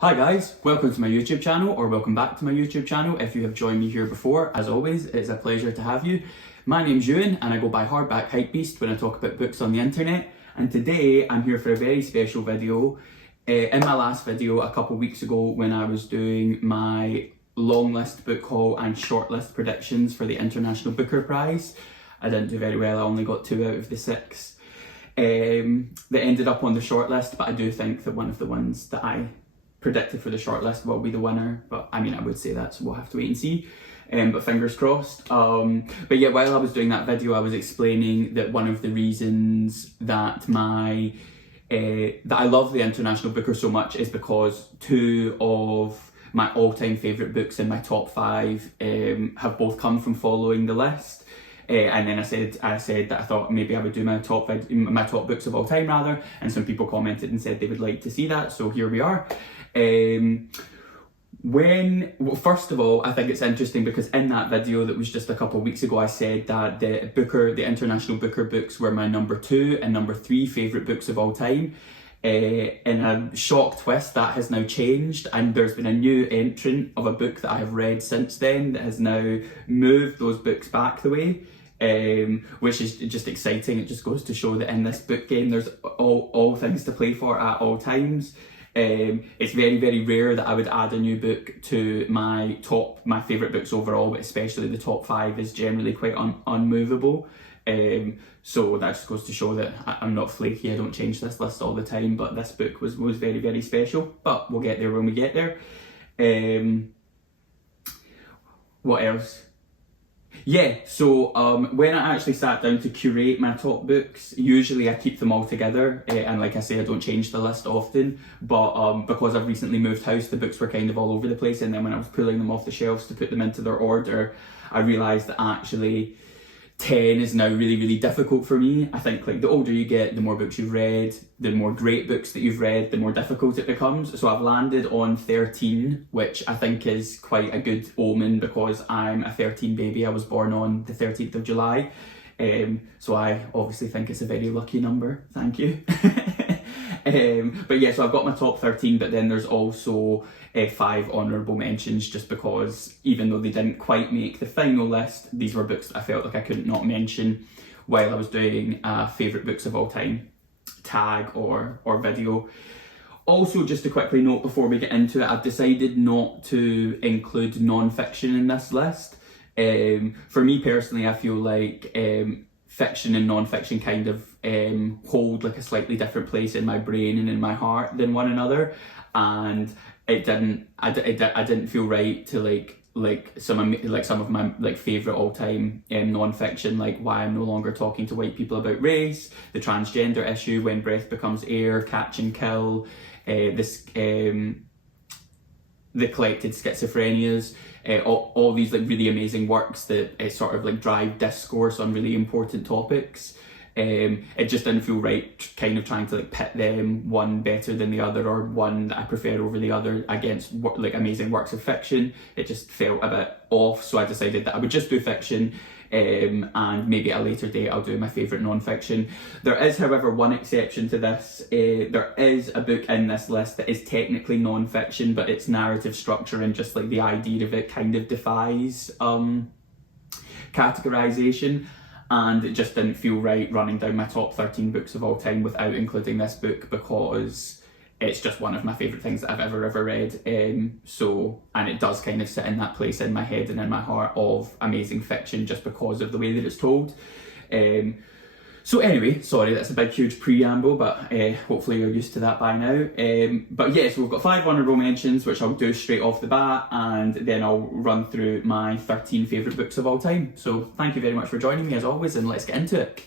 Hi guys, welcome to my YouTube channel, or welcome back to my YouTube channel if you have joined me here before. As always, it's a pleasure to have you. My name's Euan and I go by Hardback Hypebeast when I talk about books on the internet, and today I'm here for a very special video. In my last video a couple weeks ago when I was doing my long list book haul and short list predictions for the International Booker Prize, I didn't do very well. I only got 2 out of the 6 that ended up on the short list, but I do think that one of the ones that I predicted for the shortlist will be the winner, but I mean I would say that, so we'll have to wait and see, but fingers crossed. But yeah, while I was doing that video I was explaining that one of the reasons that that I love the International Booker so much is because 2 of my all-time favourite books in my top 5 have both come from following the list. And then I said that I thought maybe I would do my top books of all time rather, and some people commented and said they would like to see that, so here we are. First of all, I think it's interesting because in that video that was just a couple of weeks ago, I said that the International Booker books were my number 2 and number 3 favourite books of all time. In a shock twist, that has now changed, and there's been a new entrant of a book that I have read since then that has now moved those books back the way. Which is just exciting. It just goes to show that in this book game there's all things to play for at all times. It's very, very rare that I would add a new book to my favourite books overall, but especially the top 5 is generally quite unmovable. So that just goes to show that I'm not flaky. I don't change this list all the time, but this book was very, very special. But we'll get there when we get there. What else? Yeah, so when I actually sat down to curate my top books, usually I keep them all together, and like I say, I don't change the list often, but because I've recently moved house, the books were kind of all over the place, and then when I was pulling them off the shelves to put them into their order, I realised that actually 10 is now really, really difficult for me. I think like the older you get, the more books you've read, the more great books that you've read, the more difficult it becomes. So I've landed on 13, which I think is quite a good omen because I'm a 13 baby. I was born on the 13th of July. So I obviously think it's a very lucky number. Thank you. But yeah, so I've got my top 13, but then there's also 5 honourable mentions, just because even though they didn't quite make the final list, these were books that I felt like I couldn't not mention while I was doing a favourite books of all time tag or video. Also, just to quickly note before we get into it, I've decided not to include non-fiction in this list. For me personally, I feel like fiction and non-fiction kind of hold like a slightly different place in my brain and in my heart than one another, and I didn't feel right to like some of my like favourite all-time non-fiction, like Why I'm No Longer Talking to White People About Race, the transgender issue, When Breath Becomes Air, Catch and Kill, the Collected Schizophrenias, all these like really amazing works that sort of like drive discourse on really important topics. It just didn't feel right kind of trying to like pit them, one better than the other or one that I prefer over the other, against like amazing works of fiction. It just felt a bit off, so I decided that I would just do fiction, and maybe at a later date I'll do my favourite non-fiction. There is, however, one exception to this. There is a book in this list that is technically non-fiction, but its narrative structure and just like the idea of it kind of defies categorisation, and it just didn't feel right running down my top 13 books of all time without including this book, because it's just one of my favourite things that I've ever read. And it does kind of sit in that place in my head and in my heart of amazing fiction just because of the way that it's told. So anyway, sorry, that's a big huge preamble, but hopefully you're used to that by now. But yeah, so we've got 5 honourable mentions, which I'll do straight off the bat, and then I'll run through my 13 favourite books of all time. So thank you very much for joining me as always, and let's get into it.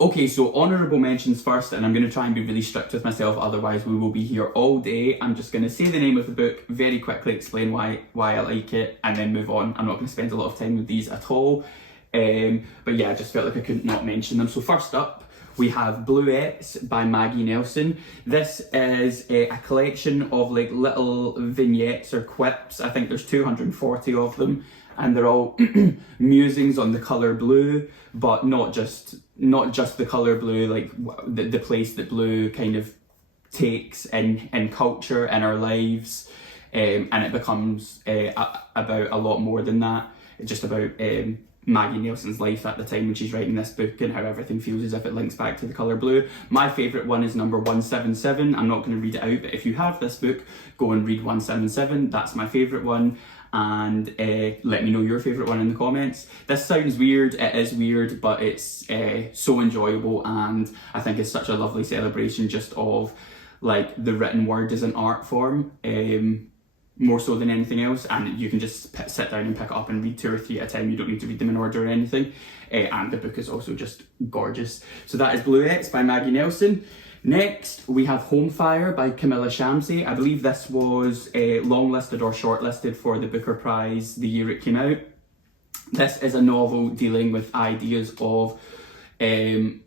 Okay, so honourable mentions first, and I'm going to try and be really strict with myself, otherwise we will be here all day. I'm just going to say the name of the book, very quickly explain why I like it, and then move on. I'm not going to spend a lot of time with these at all. But yeah, I just felt like I couldn't not mention them. So first up, we have Bluets by Maggie Nelson. This is a collection of like little vignettes or quips. I think there's 240 of them, and they're all musings on the colour blue, but not just the colour blue, like the place that blue kind of takes in culture, in our lives, and it becomes about a lot more than that. It's just about Maggie Nelson's life at the time when she's writing this book and how everything feels as if it links back to The Colour Blue. My favourite one is number 177. I'm not going to read it out, but if you have this book, go and read 177. That's my favourite one. And let me know your favourite one in the comments. This sounds weird, it is weird, but it's so enjoyable, and I think it's such a lovely celebration just of like the written word as an art form. More so than anything else, and you can just sit down and pick it up and read 2 or 3 at a time. You don't need to read them in order or anything, and the book is also just gorgeous. So that is Bluets by Maggie Nelson. Next we have Home Fire by Kamila Shamsie. I believe this was longlisted or shortlisted for the Booker Prize the year it came out. This is a novel dealing with ideas of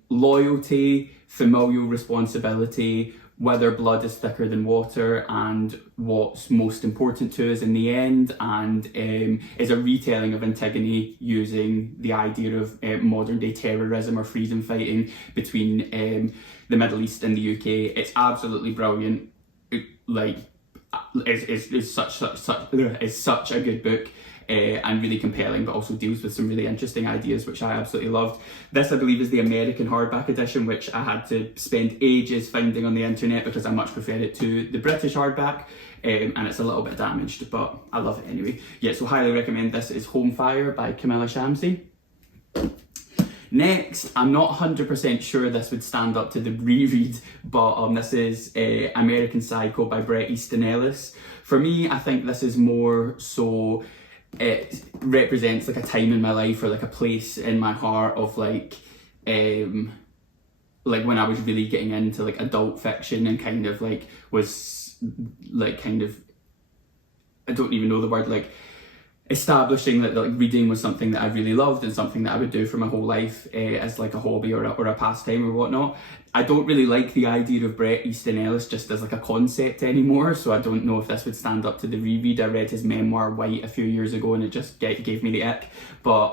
loyalty, familial responsibility, whether blood is thicker than water, and what's most important to us in the end, and is a retelling of Antigone using the idea of modern day terrorism or freedom fighting between the Middle East and the UK. It's absolutely brilliant. It's such a good book. And really compelling, but also deals with some really interesting ideas, which I absolutely loved. This, I believe, is the American hardback edition, which I had to spend ages finding on the internet because I much prefer it to the British hardback, and it's a little bit damaged, but I love it anyway. Yeah, so highly recommend this. Is Home Fire by Kamila Shamsie. Next, I'm not 100% sure this would stand up to the reread, but this is American Psycho by Bret, Easton, Ellis. For me, I think this is more so, it represents like a time in my life, or like a place in my heart of like when I was really getting into like adult fiction and kind of like was like kind of, I don't even know the word, like establishing that like reading was something that I really loved and something that I would do for my whole life as like a hobby or a pastime or whatnot. I don't really like the idea of Bret Easton Ellis just as like a concept anymore, so I don't know if this would stand up to the reread. I read his memoir White a few years ago and it just gave me the ick, but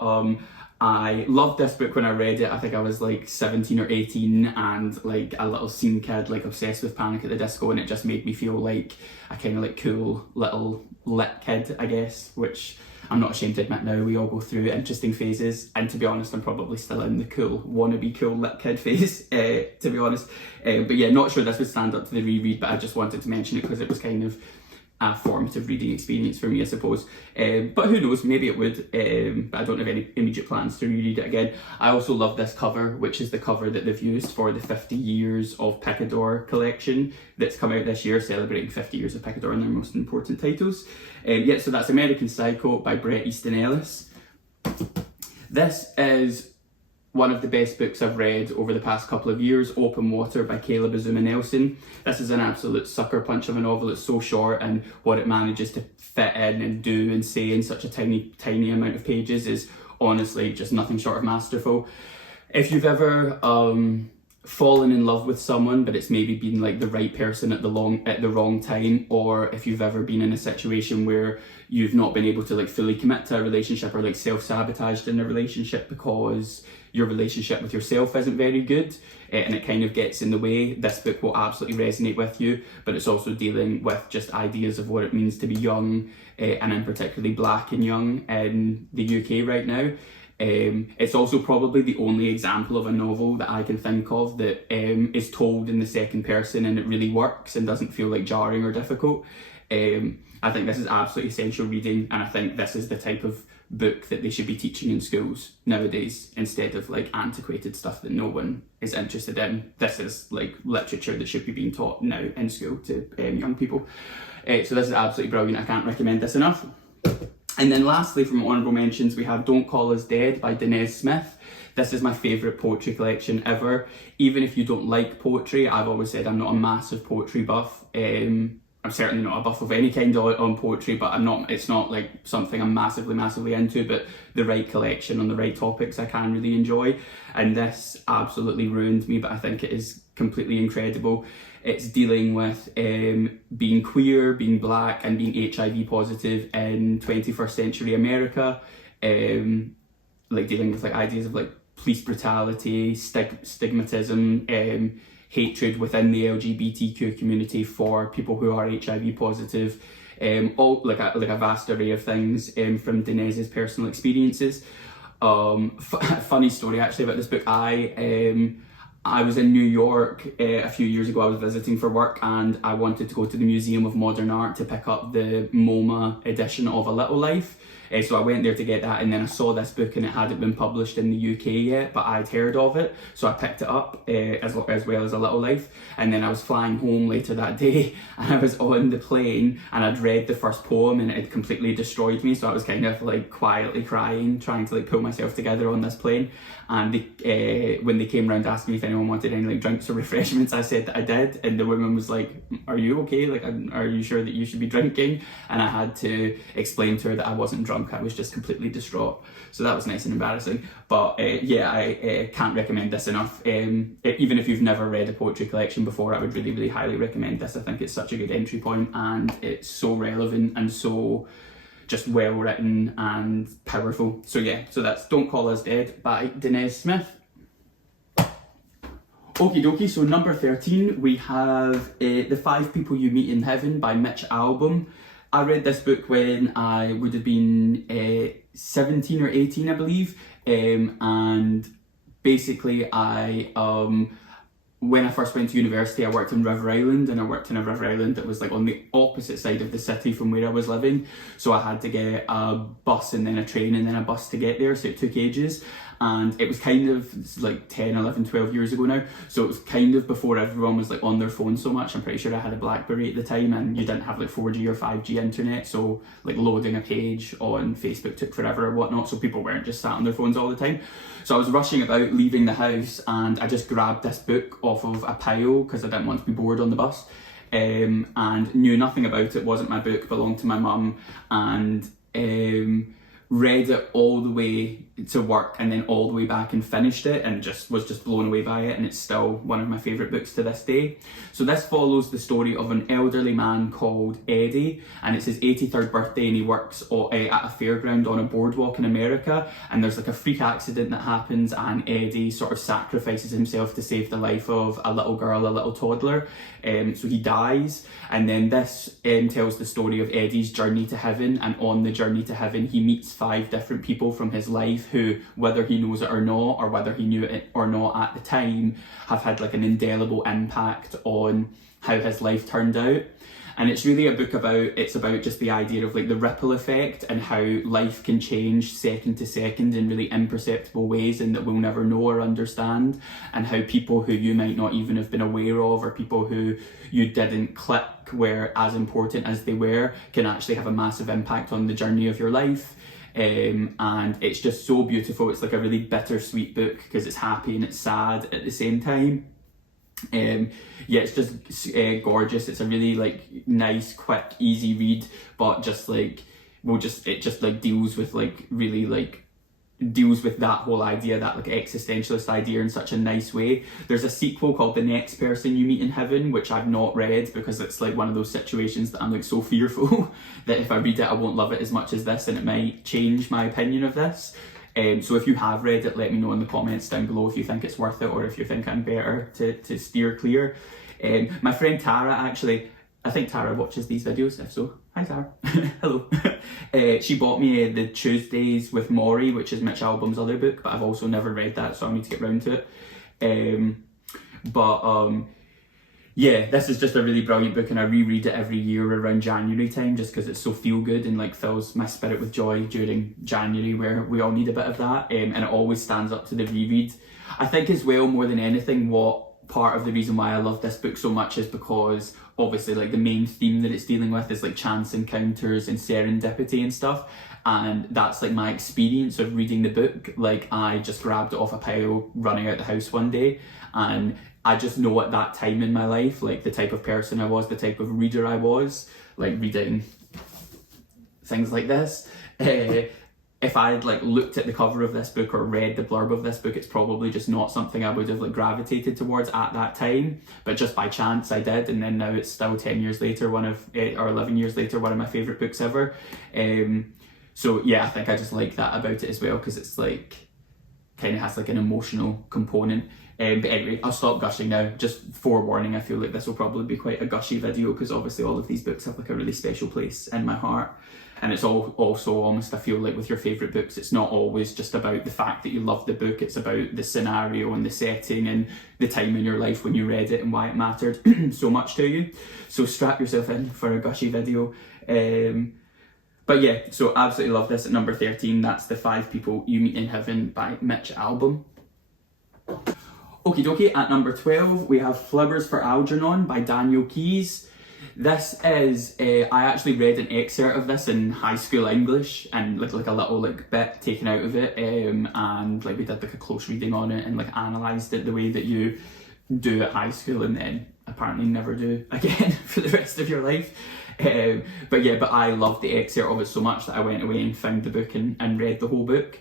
I loved this book when I read it. I think I was like 17 or 18 and like a little scene kid, like obsessed with Panic at the Disco, and it just made me feel like a kind of like cool little lit kid, I guess, which I'm not ashamed to admit now. We all go through interesting phases, and to be honest, I'm probably still in the cool, wannabe cool lit kid phase, to be honest. But yeah, not sure this would stand up to the reread, but I just wanted to mention it because it was kind of a formative reading experience for me, I suppose. But who knows, maybe it would, but I don't have any immediate plans to reread it again. I also love this cover, which is the cover that they've used for the 50 Years of Picador collection that's come out this year, celebrating 50 years of Picador and their most important titles. Yeah, so that's American Psycho by Bret Easton Ellis. This is one of the best books I've read over the past couple of years, Open Water by Caleb Azumah Nelson. This is an absolute sucker punch of a novel. It's so short, and what it manages to fit in and do and say in such a tiny amount of pages is honestly just nothing short of masterful. If you've ever fallen in love with someone, but it's maybe been like the right person at the wrong time, or if you've ever been in a situation where you've not been able to like fully commit to a relationship, or like self-sabotaged in a relationship because your relationship with yourself isn't very good, and it kind of gets in the way, this book will absolutely resonate with you. But it's also dealing with just ideas of what it means to be young, and in particularly black and young in the UK right now. It's also probably the only example of a novel that I can think of that is told in the second person and it really works and doesn't feel like jarring or difficult. I think this is absolutely essential reading, and I think this is the type of book that they should be teaching in schools nowadays instead of like antiquated stuff that no one is interested in. This is like literature that should be being taught now in school to young people. So this is absolutely brilliant. I can't recommend this enough. And then lastly, from Honourable Mentions, we have Don't Call Us Dead by Danez Smith. This is my favourite poetry collection ever. Even if you don't like poetry, I've always said I'm not a massive poetry buff. I'm certainly not a buff of any kind on poetry, but it's not like something I'm massively into, but the right collection on the right topics I can really enjoy. And this absolutely ruined me, but I think it is completely incredible. It's dealing with being queer, being black, and being HIV positive in 21st century America. Like dealing with like ideas of like police brutality, stigmatism, hatred within the LGBTQ community for people who are HIV positive. All like a vast array of things from Danez's personal experiences. Funny story actually about this book. I was in New York a few years ago. I was visiting for work, and I wanted to go to the Museum of Modern Art to pick up the MoMA edition of A Little Life. So I went there to get that, and then I saw this book and it hadn't been published in the UK yet, but I'd heard of it, so I picked it up as well as A Little Life. And then I was flying home later that day, and I was on the plane, and I'd read the first poem, and it had completely destroyed me. So I was kind of like quietly crying, trying to like pull myself together on this plane. And when they came round asking me if anyone wanted any like drinks or refreshments, I said that I did, and the woman was like, "Are you okay? Like, are you sure that you should be drinking?" And I had to explain to her that I wasn't drunk. I was just completely distraught. So that was nice and embarrassing. But yeah, I can't recommend this enough. Even if you've never read a poetry collection before, I would really, really highly recommend this. I think it's such a good entry point, and it's so relevant and so just well written and powerful. So yeah, so that's Don't Call Us Dead by Danez Smith. Okie dokie, so number 13, we have The Five People You Meet in Heaven by Mitch Albom. I read this book when I would have been 17 or 18, I believe, and basically when I first went to university, I worked in River Island, and I worked in a River Island that was like on the opposite side of the city from where I was living. So I had to get a bus and then a train and then a bus to get there, so it took ages. And it was kind of like 10, 11, 12 years ago now. So it was kind of before everyone was like on their phone so much. I'm pretty sure I had a BlackBerry at the time, and you didn't have like 4G or 5G internet. So like loading a page on Facebook took forever or whatnot. So people weren't just sat on their phones all the time. So I was rushing about leaving the house, and I just grabbed this book off of a pile because I didn't want to be bored on the bus, and knew nothing about it. Wasn't my book, belonged to my mum, and read it all the way to work and then all the way back and finished it, and was just blown away by it, and it's still one of my favourite books to this day. So this follows the story of an elderly man called Eddie, and it's his 83rd birthday, and he works at a fairground on a boardwalk in America, and there's like a freak accident that happens, and Eddie sort of sacrifices himself to save the life of a little girl, a little toddler, so he dies. And then this tells the story of Eddie's journey to heaven, and on the journey to heaven he meets 5 different people from his life who, whether he knows it or not, or whether he knew it or not at the time, have had like an indelible impact on how his life turned out. And it's really a book about just the idea of like the ripple effect and how life can change second to second in really imperceptible ways, and that we'll never know or understand, and how people who you might not even have been aware of, or people who you didn't click were as important as they were, can actually have a massive impact on the journey of your life. And it's just so beautiful. It's like a really bittersweet book because it's happy and it's sad at the same time. Yeah, it's just gorgeous. It's a really like nice, quick, easy read, but just like it just like deals with that whole idea, that like existentialist idea, in such a nice way. There's a sequel called The Next Person You Meet in Heaven, which I've not read because it's like one of those situations that I'm like so fearful that if I read it I won't love it as much as this, and it might change my opinion of this. So if you have read it, let me know in the comments down below if you think it's worth it, or if you think I'm better to steer clear. My friend Tara, actually, I think Tara watches these videos, if so, hi Tara, hello. She bought me The Tuesdays with Maury, which is Mitch Albom's other book, but I've also never read that, so I need to get round to it. Yeah, this is just a really brilliant book, and I reread it every year around January time just because it's so feel good and like fills my spirit with joy during January, where we all need a bit of that, and it always stands up to the reread. I think as well, more than anything, what part of the reason why I love this book so much is because obviously like the main theme that it's dealing with is like chance encounters and serendipity and stuff, and that's like my experience of reading the book. Like I just grabbed it off a pile running out the house one day, and I just know at that time in my life, like the type of person I was, the type of reader I was, like reading things like this. If I had like looked at the cover of this book or read the blurb of this book, it's probably just not something I would have like gravitated towards at that time. But just by chance I did, and then now it's still 10 years later, or 11 years later, one of my favourite books ever. So yeah, I think I just like that about it as well, because it's like, kind of has like an emotional component. But anyway, I'll stop gushing now. Just forewarning, I feel like this will probably be quite a gushy video because obviously all of these books have like a really special place in my heart. And it's also almost, I feel like with your favourite books, it's not always just about the fact that you love the book, it's about the scenario and the setting and the time in your life when you read it and why it mattered so much to you. So strap yourself in for a gushy video. But yeah, so absolutely love this. At number 13, that's The 5 People You Meet in Heaven by Mitch Albom. Okie dokie, at number 12, we have Flowers for Algernon by Daniel Keyes. This is, I actually read an excerpt of this in high school English and like a little like bit taken out of it, and like we did like a close reading on it and like analysed it the way that you do at high school and then apparently never do again for the rest of your life. But yeah, but I loved the excerpt of it so much that I went away and found the book and read the whole book.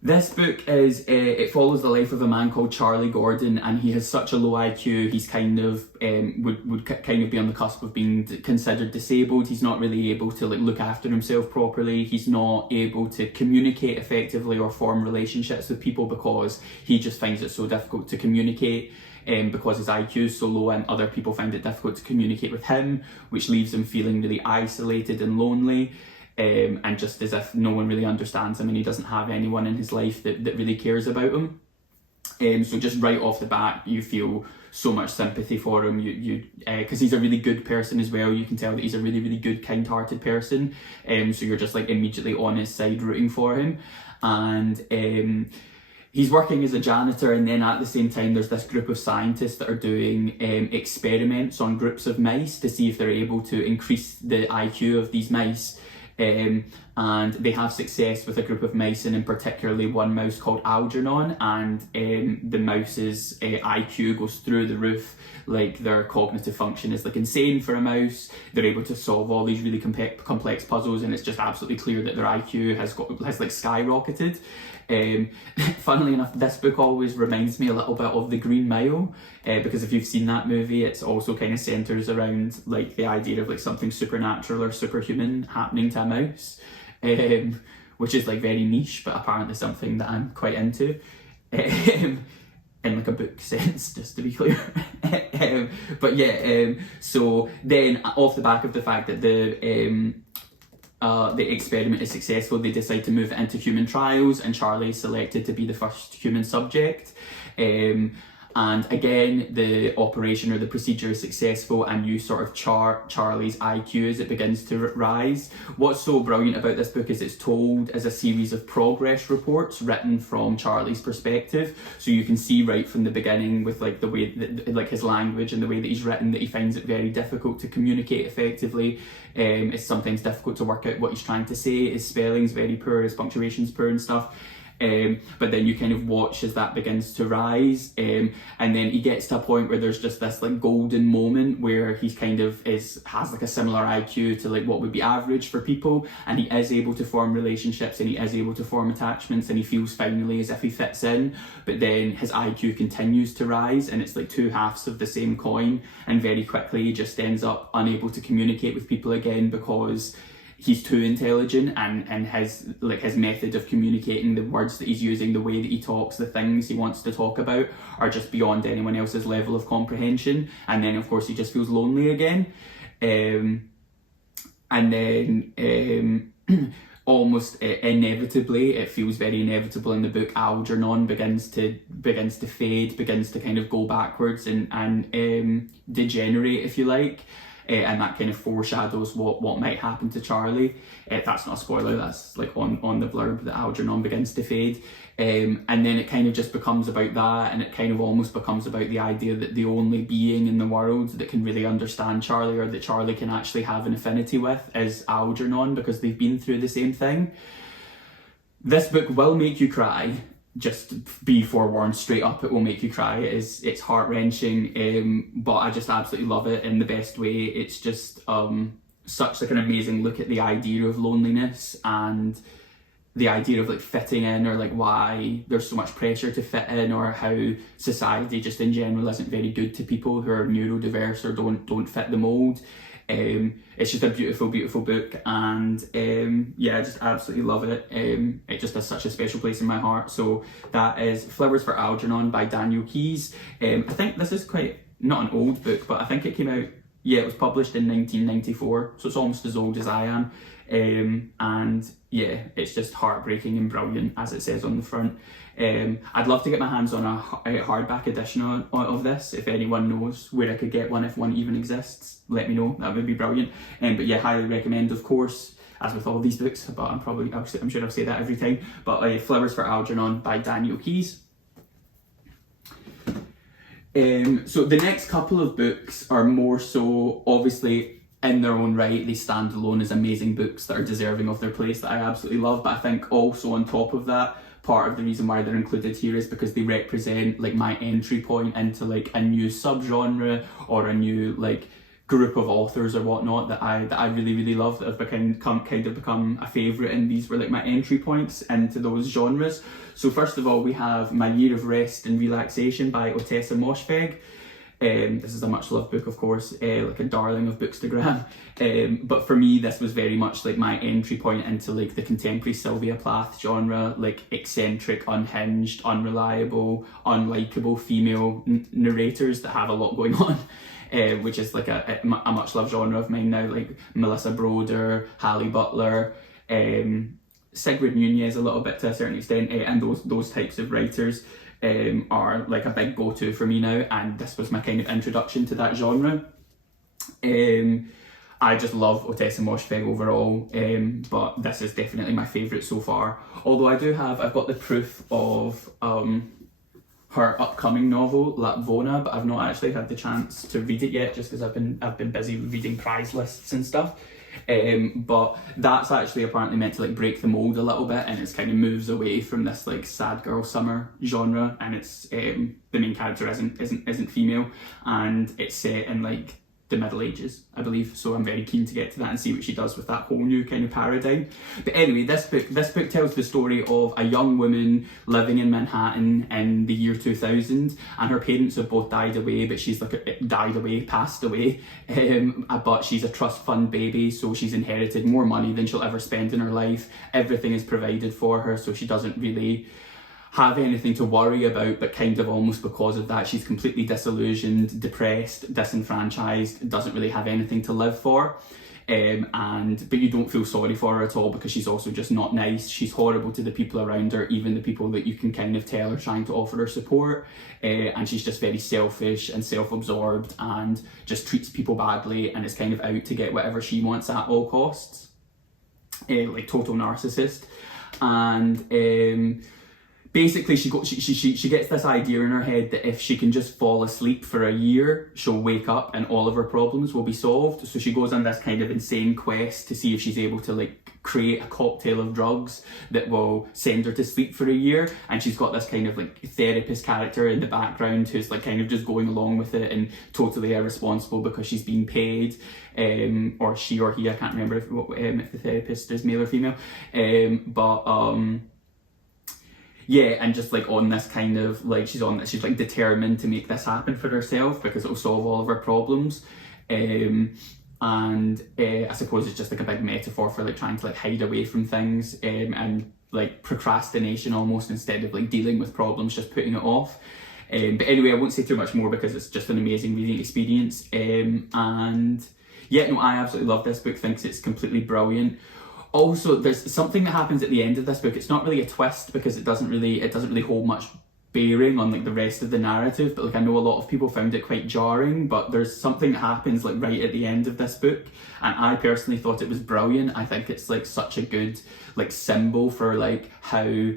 This book is, it follows the life of a man called Charlie Gordon, and he has such a low IQ, he's kind of, would kind of be on the cusp of being considered disabled. He's not really able to like look after himself properly. He's not able to communicate effectively or form relationships with people because he just finds it so difficult to communicate. Because his IQ is so low and other people find it difficult to communicate with him, which leaves him feeling really isolated and lonely. And just as if no one really understands him and he doesn't have anyone in his life that really cares about him. So just right off the bat, you feel so much sympathy for him. Because he's a really good person as well. You can tell that he's a really, really good, kind-hearted person. So you're just like immediately on his side rooting for him. And he's working as a janitor, and then at the same time there's this group of scientists that are doing experiments on groups of mice to see if they're able to increase the IQ of these mice. And they have success with a group of mice, and in particularly one mouse called Algernon, and the mouse's IQ goes through the roof. Like their cognitive function is like insane for a mouse. They're able to solve all these really complex puzzles, and it's just absolutely clear that their IQ has like skyrocketed. Funnily enough, this book always reminds me a little bit of The Green Mile, because if you've seen that movie, it's also kind of centres around like the idea of like something supernatural or superhuman happening to a mouse, which is like very niche, but apparently something that I'm quite into. In like a book sense, just to be clear. But yeah, so then off the back of the fact that the experiment is successful, they decide to move it into human trials, and Charlie is selected to be the first human subject. And again, the operation or the procedure is successful, and you sort of chart Charlie's IQ as it begins to rise. What's so brilliant about this book is it's told as a series of progress reports written from Charlie's perspective. So you can see right from the beginning with like the way that, like his language and the way that he's written, that he finds it very difficult to communicate effectively. It's sometimes difficult to work out what he's trying to say. His spelling's very poor, his punctuation's poor and stuff. But then you kind of watch as that begins to rise, and then he gets to a point where there's just this like golden moment where he's kind of has like a similar IQ to like what would be average for people, and he is able to form relationships and he is able to form attachments, and he feels finally as if he fits in. But then his IQ continues to rise, and it's like two halves of the same coin, and very quickly he just ends up unable to communicate with people again because he's too intelligent, and his method of communicating, the words that he's using, the way that he talks, the things he wants to talk about are just beyond anyone else's level of comprehension. And then of course he just feels lonely again. And then almost inevitably, it feels very inevitable in the book, Algernon begins to fade, begins to kind of go backwards and degenerate, if you like. And that kind of foreshadows what might happen to Charlie. That's not a spoiler, that's like on the blurb, that Algernon begins to fade. And then it kind of just becomes about that, and it kind of almost becomes about the idea that the only being in the world that can really understand Charlie, or that Charlie can actually have an affinity with, is Algernon, because they've been through the same thing. This book will make you cry. Just be forewarned, straight up, it will make you cry. It's heart-wrenching, but I just absolutely love it in the best way. It's just such like an amazing look at the idea of loneliness and the idea of like fitting in, or like why there's so much pressure to fit in, or how society just in general isn't very good to people who are neurodiverse or don't fit the mold. It's just a beautiful book, and yeah, I just absolutely love it. It just has such a special place in my heart. So that is Flowers for Algernon by Daniel Keyes. I think this is quite, not an old book, but I think it came out, yeah, it was published in 1994, so it's almost as old as I am. And yeah, it's just heartbreaking and brilliant, as it says on the front. I'd love to get my hands on a hardback edition of this. If anyone knows where I could get one, if one even exists, let me know. That would be brilliant. But yeah, highly recommend, of course, as with all these books, but I'm sure I'll say that every time. But Flowers for Algernon by Daniel Keyes. So the next couple of books are more so, obviously, in their own right, they stand alone as amazing books that are deserving of their place, that I absolutely love. But I think also on top of that, part of the reason why they're included here is because they represent like my entry point into like a new subgenre, or a new like group of authors or whatnot that I really love, that have become a favourite, and these were like my entry points into those genres. So first of all, we have My Year of Rest and Relaxation by Ottessa Moshfegh. This is a much loved book, of course, like a darling of Bookstagram. But for me, this was very much like my entry point into like the contemporary Sylvia Plath genre, like eccentric, unhinged, unreliable, unlikable female narrators that have a lot going on. Which is like a much loved genre of mine now, like Melissa Broder, Hallie Butler, Sigrid Nunez a little bit to a certain extent, and those types of writers are like a big go-to for me now, and this was my kind of introduction to that genre. I just love Ottessa Moshfegh overall, but this is definitely my favourite so far. Although I've got the proof of her upcoming novel, Lapvona, but I've not actually had the chance to read it yet, just because I've been busy reading prize lists and stuff. But that's actually apparently meant to like break the mold a little bit, and it's kind of moves away from this like sad girl summer genre, and it's the main character isn't female, and it's set in like the Middle Ages, I believe. So I'm very keen to get to that and see what she does with that whole new kind of paradigm. But anyway, this book tells the story of a young woman living in Manhattan in the year 2000, and her parents have both died away, but she's like passed away. But she's a trust fund baby, so she's inherited more money than she'll ever spend in her life. Everything is provided for her, so she doesn't really have anything to worry about, but kind of almost because of that, she's completely disillusioned, depressed, disenfranchised, doesn't really have anything to live for. But you don't feel sorry for her at all, because she's also just not nice. She's horrible to the people around her, even the people that you can kind of tell are trying to offer her support. And she's just very selfish and self-absorbed, and just treats people badly, and is kind of out to get whatever she wants at all costs. Like total narcissist. And basically, she gets this idea in her head that if she can just fall asleep for a year, she'll wake up and all of her problems will be solved. So she goes on this kind of insane quest to see if she's able to like create a cocktail of drugs that will send her to sleep for a year. And she's got this kind of like therapist character in the background who's like kind of just going along with it and totally irresponsible because she's being paid. Or she or he, I can't remember if the therapist is male or female. Yeah, and just like on this kind of like she's like determined to make this happen for herself because it'll solve all of her problems. I suppose it's just like a big metaphor for like trying to like hide away from things, and like procrastination almost, instead of like dealing with problems, just putting it off. But anyway, I won't say too much more because it's just an amazing reading experience. And yeah, no, I absolutely love this book, thinks it's completely brilliant. Also, there's something that happens at the end of this book. It's not really a twist because it doesn't really hold much bearing on like the rest of the narrative, but like I know a lot of people found it quite jarring, but there's something that happens like right at the end of this book, and I personally thought it was brilliant. I think it's like such a good like symbol for like how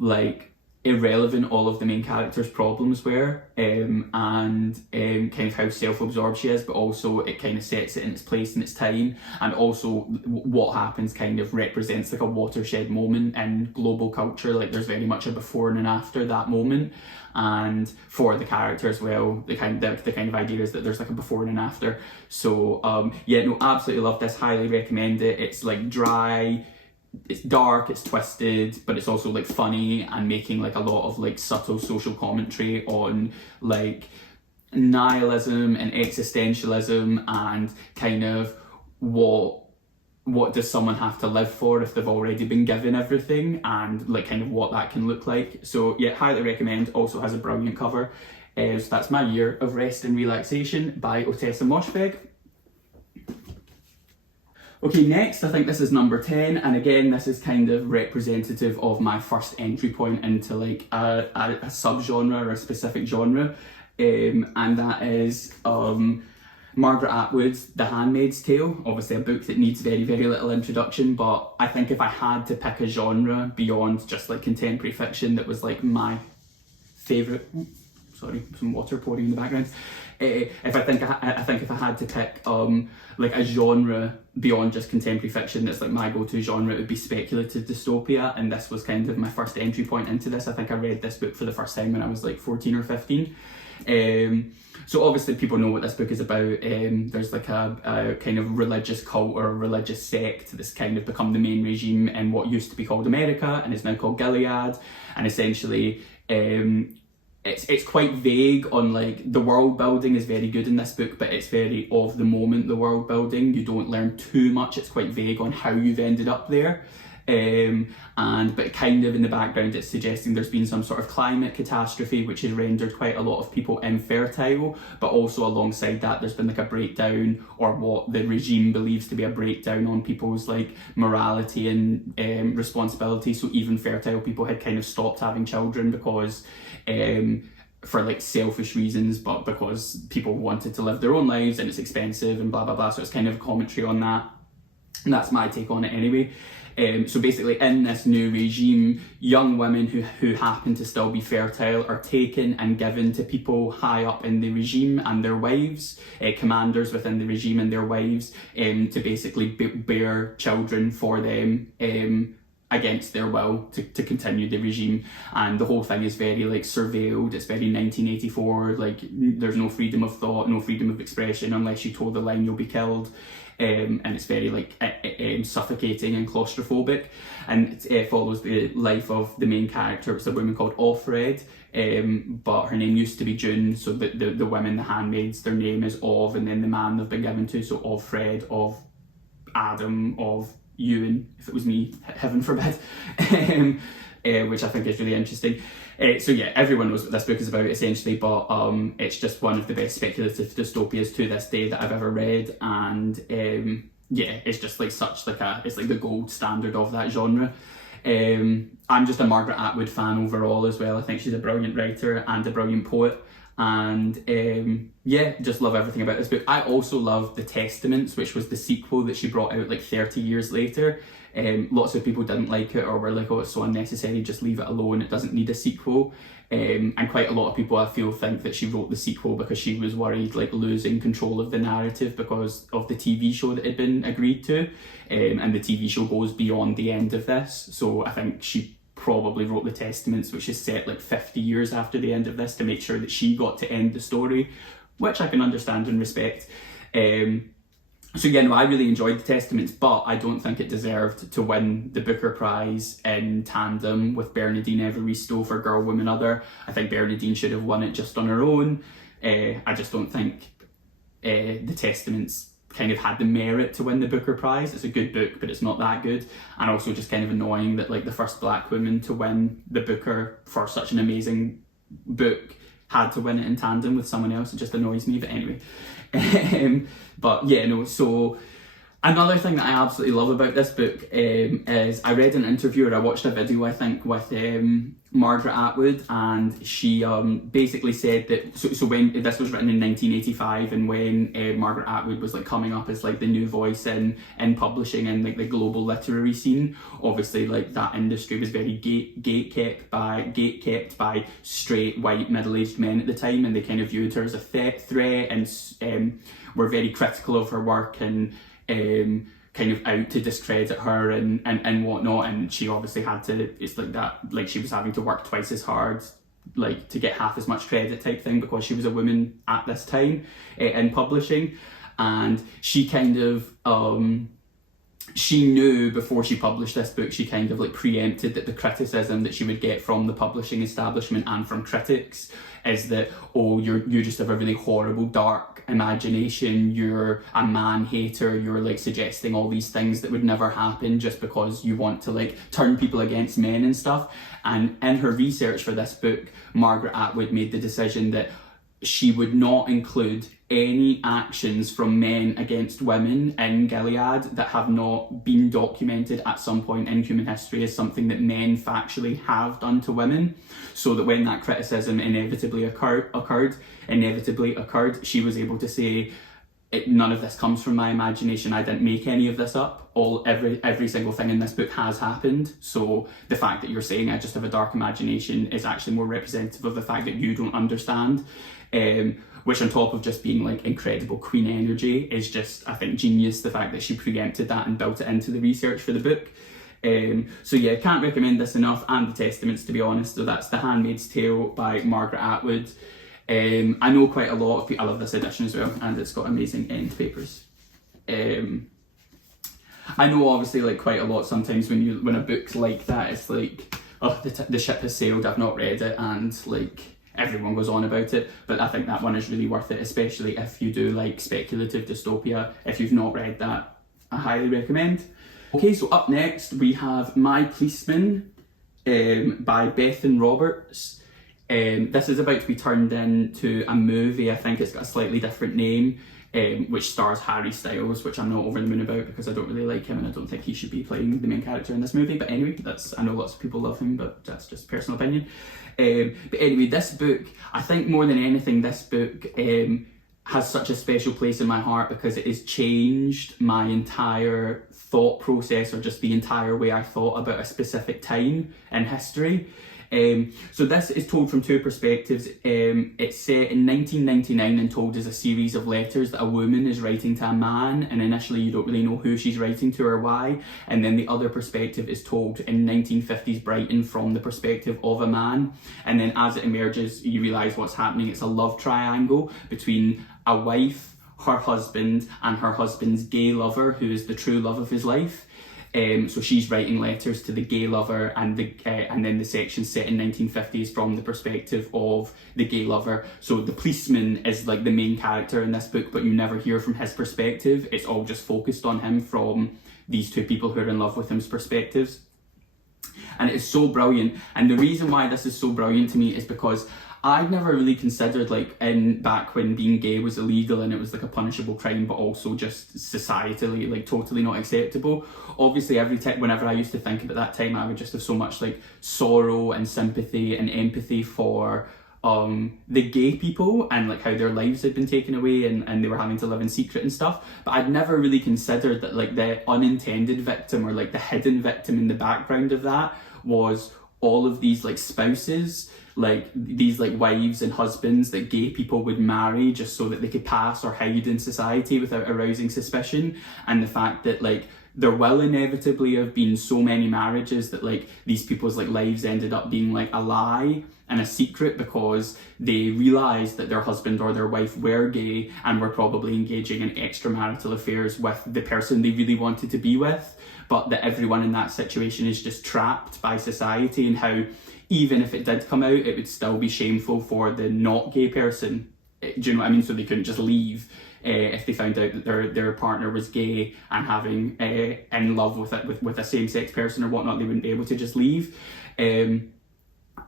like irrelevant all of the main character's problems were, and kind of how self-absorbed she is, but also it kind of sets it in its place in its time, and also what happens kind of represents like a watershed moment in global culture. Like there's very much a before and an after that moment, and for the character as well, the kind of idea is that there's like a before and an after. So yeah, no, absolutely love this, highly recommend it. It's like dry, it's dark, it's twisted, but it's also like funny and making like a lot of like subtle social commentary on like nihilism and existentialism and kind of what does someone have to live for if they've already been given everything, and like kind of what that can look like. So yeah, highly recommend. Also has a brilliant cover. So that's My Year of Rest and Relaxation by Ottessa Moshfegh. Okay, next, I think this is number 10, and again, this is kind of representative of my first entry point into like a subgenre or a specific genre, and that is Margaret Atwood's The Handmaid's Tale. Obviously a book that needs very, very little introduction, but I think if I had to pick a genre beyond just like contemporary fiction that was like my favourite, sorry, some water pouring in the background. I think if I had to pick like a genre beyond just contemporary fiction that's like my go-to genre, it would be speculative dystopia, and this was kind of my first entry point into this. I think I read this book for the first time when I was like 14 or 15. So obviously people know what this book is about. There's like a kind of religious cult or a religious sect that's kind of become the main regime in what used to be called America and is now called Gilead, and essentially it's quite vague on like the world building is very good in this book, but it's very of the moment, the world building. You don't learn too much. It's quite vague on how you've ended up there. But kind of in the background it's suggesting there's been some sort of climate catastrophe which has rendered quite a lot of people infertile, but also alongside that there's been like a breakdown, or what the regime believes to be a breakdown on people's like morality and responsibility. So even fertile people had kind of stopped having children because for like selfish reasons, but because people wanted to live their own lives and it's expensive and blah blah blah. So it's kind of a commentary on that, and that's my take on it anyway. So basically in this new regime, young women who happen to still be fertile are taken and given to people high up in the regime and their wives, commanders within the regime and their wives, to basically bear children for them against their will to continue the regime. And the whole thing is very like surveilled. It's very 1984, like there's no freedom of thought, no freedom of expression. Unless you toe the line, you'll be killed. And it's very like suffocating and claustrophobic, and it follows the life of the main character. It's a woman called Offred, but her name used to be June, so the women, the handmaids, their name is Of, and then the man they've been given to, so Offred, of Adam, of Euan, if it was me, heaven forbid, which I think is really interesting. So yeah, everyone knows what this book is about essentially, but it's just one of the best speculative dystopias to this day that I've ever read, and yeah, it's just like such like it's like the gold standard of that genre. I'm just a Margaret Atwood fan overall as well. I think she's a brilliant writer and a brilliant poet, and yeah, just love everything about this book. I also love The Testaments, which was the sequel that she brought out like 30 years later. Lots of people didn't like it or were like, oh, it's so unnecessary, just leave it alone, it doesn't need a sequel. And quite a lot of people, I feel, think that she wrote the sequel because she was worried like losing control of the narrative because of the TV show that had been agreed to, and the TV show goes beyond the end of this. So I think she probably wrote The Testaments, which is set like 50 years after the end of this, to make sure that she got to end the story, which I can understand and respect. So yeah, no, I really enjoyed The Testaments, but I don't think it deserved to win the Booker Prize in tandem with Bernardine Evaristo for Girl, Woman, Other. I think Bernardine should have won it just on her own. I just don't think The Testaments kind of had the merit to win the Booker Prize. It's a good book, but it's not that good. And also just kind of annoying that like the first black woman to win the Booker for such an amazing book had to win it in tandem with someone else. It just annoys me, but anyway. But yeah, no, so another thing that I absolutely love about this book is I read an interview, or I watched a video, I think, with Margaret Atwood, and she basically said that, so when this was written in 1985, and when Margaret Atwood was like coming up as like the new voice in publishing and like the global literary scene, obviously like that industry was very gatekept by straight white middle-aged men at the time, and they kind of viewed her as a threat, and were very critical of her work, and kind of out to discredit her and whatnot. And she obviously had to, it's like that, like she was having to work twice as hard like to get half as much credit type thing, because she was a woman at this time in publishing. And she kind of she knew before she published this book, she kind of like preempted that the criticism that she would get from the publishing establishment and from critics is that, oh, you just have a really horrible, dark imagination, you're a man-hater, you're like suggesting all these things that would never happen just because you want to like turn people against men and stuff. And in her research for this book, Margaret Atwood made the decision that she would not include any actions from men against women in Gilead that have not been documented at some point in human history as something that men factually have done to women, so that when that criticism inevitably occurred, she was able to say, none of this comes from my imagination, I didn't make any of this up, every single thing in this book has happened, so the fact that you're saying I just have a dark imagination is actually more representative of the fact that you don't understand. Which on top of just being like incredible queen energy is just, I think, genius, the fact that she preempted that and built it into the research for the book. So yeah, can't recommend this enough, and the Testaments, to be honest. So that's The Handmaid's Tale by Margaret Atwood. I know quite a lot of people, I love this edition as well, and it's got amazing end papers. I know obviously like quite a lot sometimes when a book's like that, it's like, oh, the ship has sailed, I've not read it, and like everyone goes on about it, but I think that one is really worth it, especially if you do like speculative dystopia. If you've not read that, I highly recommend. Okay, so up next we have My Policeman by Bethan Roberts. This is about to be turned into a movie. I think it's got a slightly different name, which stars Harry Styles, which I'm not over the moon about because I don't really like him and I don't think he should be playing the main character in this movie. But anyway, I know lots of people love him, but that's just personal opinion. But anyway, this book, I think more than anything, this book has such a special place in my heart because it has changed my entire thought process, or just the entire way I thought about a specific time in history. So this is told from two perspectives. It's set in 1999 and told as a series of letters that a woman is writing to a man, and initially you don't really know who she's writing to or why, and then the other perspective is told in 1950s Brighton from the perspective of a man, and then as it emerges you realise what's happening. It's a love triangle between a wife, her husband, and her husband's gay lover, who is the true love of his life. So she's writing letters to the gay lover, and then the section set in 1950s from the perspective of the gay lover. So the policeman is like the main character in this book, but you never hear from his perspective. It's all just focused on him from these two people who are in love with him's perspectives. And it is so brilliant. And the reason why this is so brilliant to me is because I'd never really considered, like, back when being gay was illegal and it was like a punishable crime, but also just societally like totally not acceptable. Obviously whenever I used to think about that time, I would just have so much like sorrow and sympathy and empathy for the gay people and like how their lives had been taken away and they were having to live in secret and stuff. But I'd never really considered that like the unintended victim, or like the hidden victim in the background of that, was all of these like spouses, like these like wives and husbands that gay people would marry just so that they could pass or hide in society without arousing suspicion. And the fact that like there will inevitably have been so many marriages that like these people's like lives ended up being like a lie and a secret because they realised that their husband or their wife were gay and were probably engaging in extramarital affairs with the person they really wanted to be with, but that everyone in that situation is just trapped by society, and how even if it did come out, it would still be shameful for the not gay person. Do you know what I mean? So they couldn't just leave if they found out that their partner was gay and having in love with a same-sex person or whatnot. They wouldn't be able to just leave.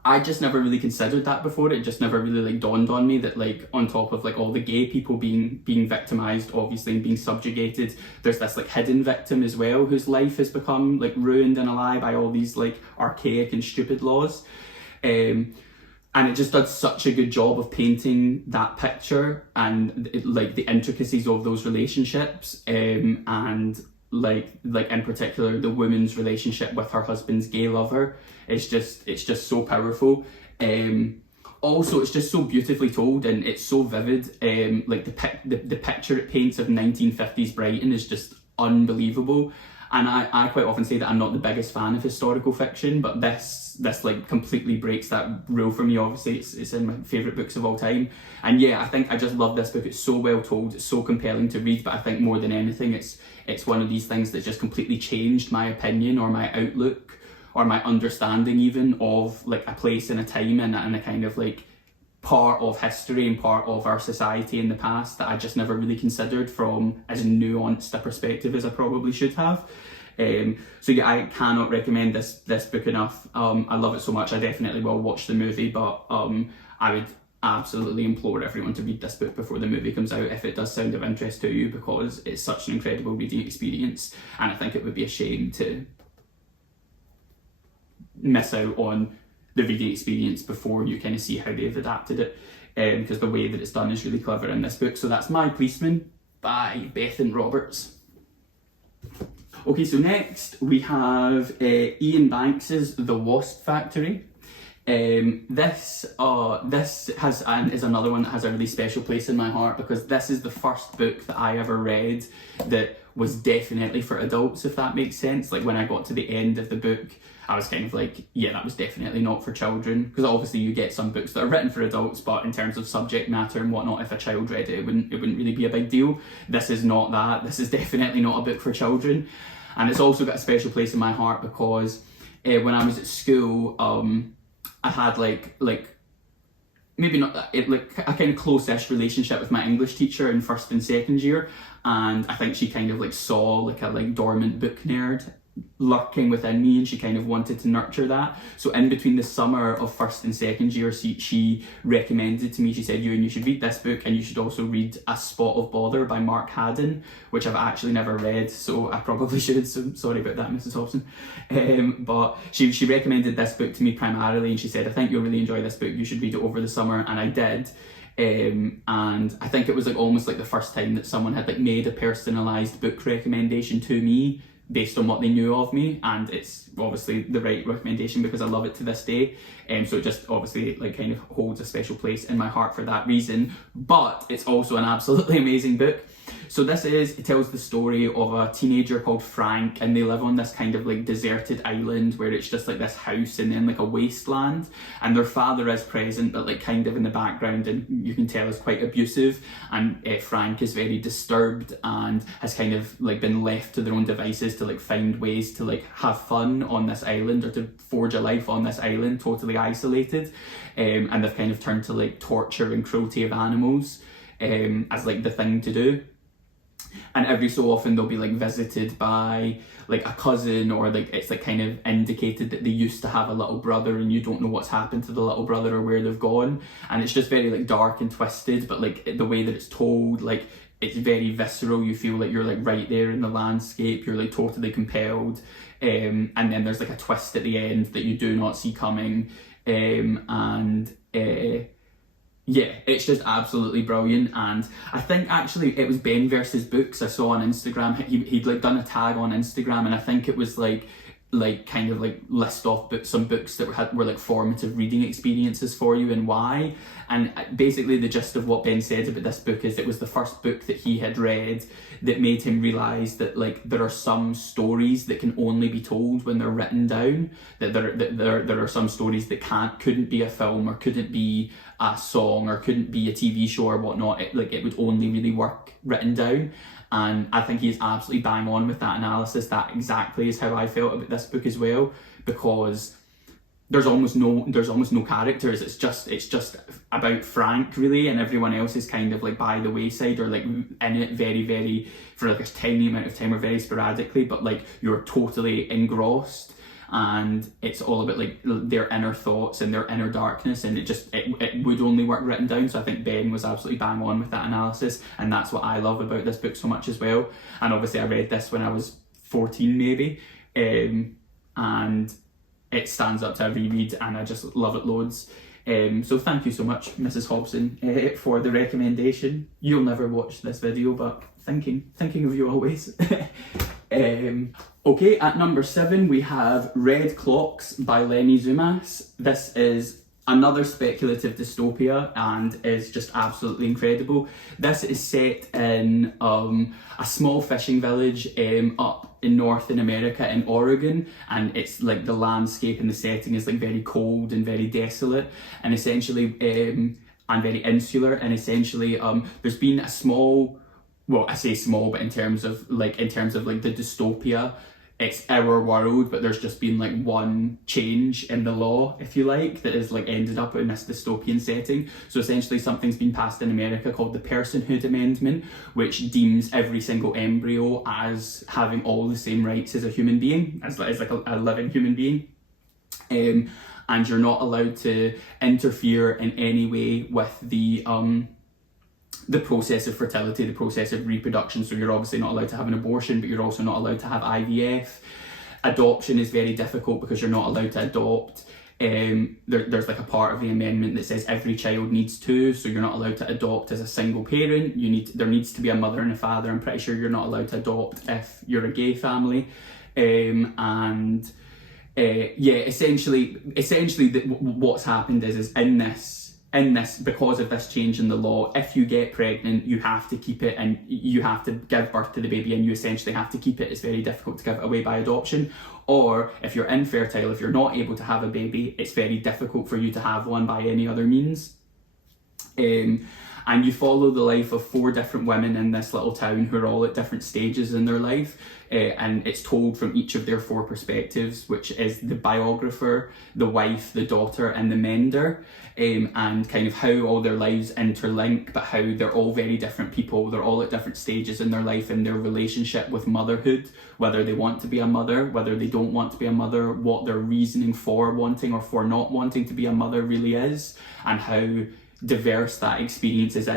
I just never really considered that before. It just never really like dawned on me that like on top of like all the gay people being victimized, obviously, and being subjugated, there's this like hidden victim as well whose life has become like ruined and a lie by all these like archaic and stupid laws. And it just does such a good job of painting that picture and like the intricacies of those relationships, and like in particular the woman's relationship with her husband's gay lover. It's just so powerful. Also, it's just so beautifully told and it's so vivid. Like the picture it paints of 1950s Brighton is just unbelievable. And I quite often say that I'm not the biggest fan of historical fiction, but this like completely breaks that rule for me. Obviously, it's in my favourite books of all time. And yeah, I think I just love this book. It's so well told, it's so compelling to read, but I think more than anything, it's one of these things that just completely changed my opinion or my outlook or my understanding even of like a place and a time and a kind of like part of history and part of our society in the past that I just never really considered from as nuanced a perspective as I probably should have. So yeah, I cannot recommend this book enough. I love it so much. I definitely will watch the movie, but I would absolutely implore everyone to read this book before the movie comes out if it does sound of interest to you, because it's such an incredible reading experience, and I think it would be a shame to miss out on the reading experience before you kind of see how they've adapted it, because the way that it's done is really clever in this book. So that's My Policeman by Bethan Roberts. Okay, so next we have Iain Banks's The Wasp Factory. This is another one that has a really special place in my heart, because this is the first book that I ever read that was definitely for adults, if that makes sense. Like when I got to the end of the book, I was kind of like, yeah, that was definitely not for children, because obviously you get some books that are written for adults, but in terms of subject matter and whatnot, if a child read it, it wouldn't really be a big deal. This is not that. This is definitely not a book for children. And it's also got a special place in my heart because when I was at school, I had like maybe not that, like a kind of close-ish relationship with my English teacher in first and second year, and I think she kind of like saw like a like dormant book nerd lurking within me, and she kind of wanted to nurture that. So in between the summer of first and second year, she recommended to me, she said, Euan, you should read this book, and you should also read A Spot of Bother by Mark Haddon, which I've actually never read, so I probably should, so sorry about that, Mrs. Hobson. But she recommended this book to me primarily, and she said, I think you'll really enjoy this book, you should read it over the summer, and I did. And I think it was like almost like the first time that someone had like made a personalised book recommendation to me based on what they knew of me, and it's obviously the right recommendation because I love it to this day. So it just obviously like kind of holds a special place in my heart for that reason, but it's also an absolutely amazing book. So it tells the story of a teenager called Frank, and they live on this kind of like deserted island where it's just like this house and then like a wasteland, and their father is present but like kind of in the background, and you can tell is quite abusive, and Frank is very disturbed and has kind of like been left to their own devices to like find ways to like have fun on this island or to forge a life on this island totally isolated, and they've kind of turned to like torture and cruelty of animals as like the thing to do. And every so often they'll be like visited by like a cousin, or like it's like kind of indicated that they used to have a little brother and you don't know what's happened to the little brother or where they've gone, and it's just very like dark and twisted, but like the way that it's told, like it's very visceral. You feel like you're like right there in the landscape, you're like totally compelled, and then there's like a twist at the end that you do not see coming, yeah, it's just absolutely brilliant. And I think actually it was Ben versus Books I saw on Instagram. He'd like done a tag on Instagram, and I think it was like kind of like list off some books that were like formative reading experiences for you and why. And basically the gist of what Ben said about this book is it was the first book that he had read that made him realise that like there are some stories that can only be told when they're written down, that there are some stories that couldn't be a film or couldn't be a song or couldn't be a TV show or whatnot. It would only really work written down. And I think he's absolutely bang on with that analysis. That exactly is how I felt about this book as well, because there's almost no characters. It's just about Frank really, and everyone else is kind of like by the wayside or like in it very, very for like a tiny amount of time or very sporadically, but like you're totally engrossed. And it's all about like their inner thoughts and their inner darkness, and it would only work written down. So I think Ben was absolutely bang on with that analysis, and that's what I love about this book so much as well. And obviously I read this when I was 14 maybe, and it stands up to a reread, and I just love it loads. So thank you so much, Mrs. Hobson, for the recommendation. You'll never watch this video, but thinking of you always. Okay, at number 7 we have Red Clocks by Leni Zumas. This is another speculative dystopia and is just absolutely incredible. This is set in a small fishing village up Northern America in Oregon, and it's like the landscape and the setting is like very cold and very desolate, and essentially and very insular, and essentially there's been a small, well, I say small, but in terms of like the dystopia, it's our world, but there's just been like one change in the law, if you like, that has like ended up in this dystopian setting. So essentially something's been passed in America called the Personhood Amendment, which deems every single embryo as having all the same rights as a human being, as like a living human being. And you're not allowed to interfere in any way with the process of fertility, the process of reproduction. So you're obviously not allowed to have an abortion, but you're also not allowed to have IVF. Adoption is very difficult because you're not allowed to adopt. There's like a part of the amendment that says every child needs two, so you're not allowed to adopt as a single parent. There needs to be a mother and a father. I'm pretty sure you're not allowed to adopt if you're a gay family. Essentially what's happened is in this, because of this change in the law, if you get pregnant, you have to keep it and you have to give birth to the baby, and you essentially have to keep it. It's very difficult to give it away by adoption. Or if you're infertile, if you're not able to have a baby, it's very difficult for you to have one by any other means. And you follow the life of 4 different women in this little town who are all at different stages in their life, and it's told from each of their 4 perspectives, which is the biographer, the wife, the daughter, and the mender, and kind of how all their lives interlink, but how they're all very different people. They're all at different stages in their life and their relationship with motherhood, whether they want to be a mother, whether they don't want to be a mother, what their reasoning for wanting or for not wanting to be a mother really is, and how diverse that experience is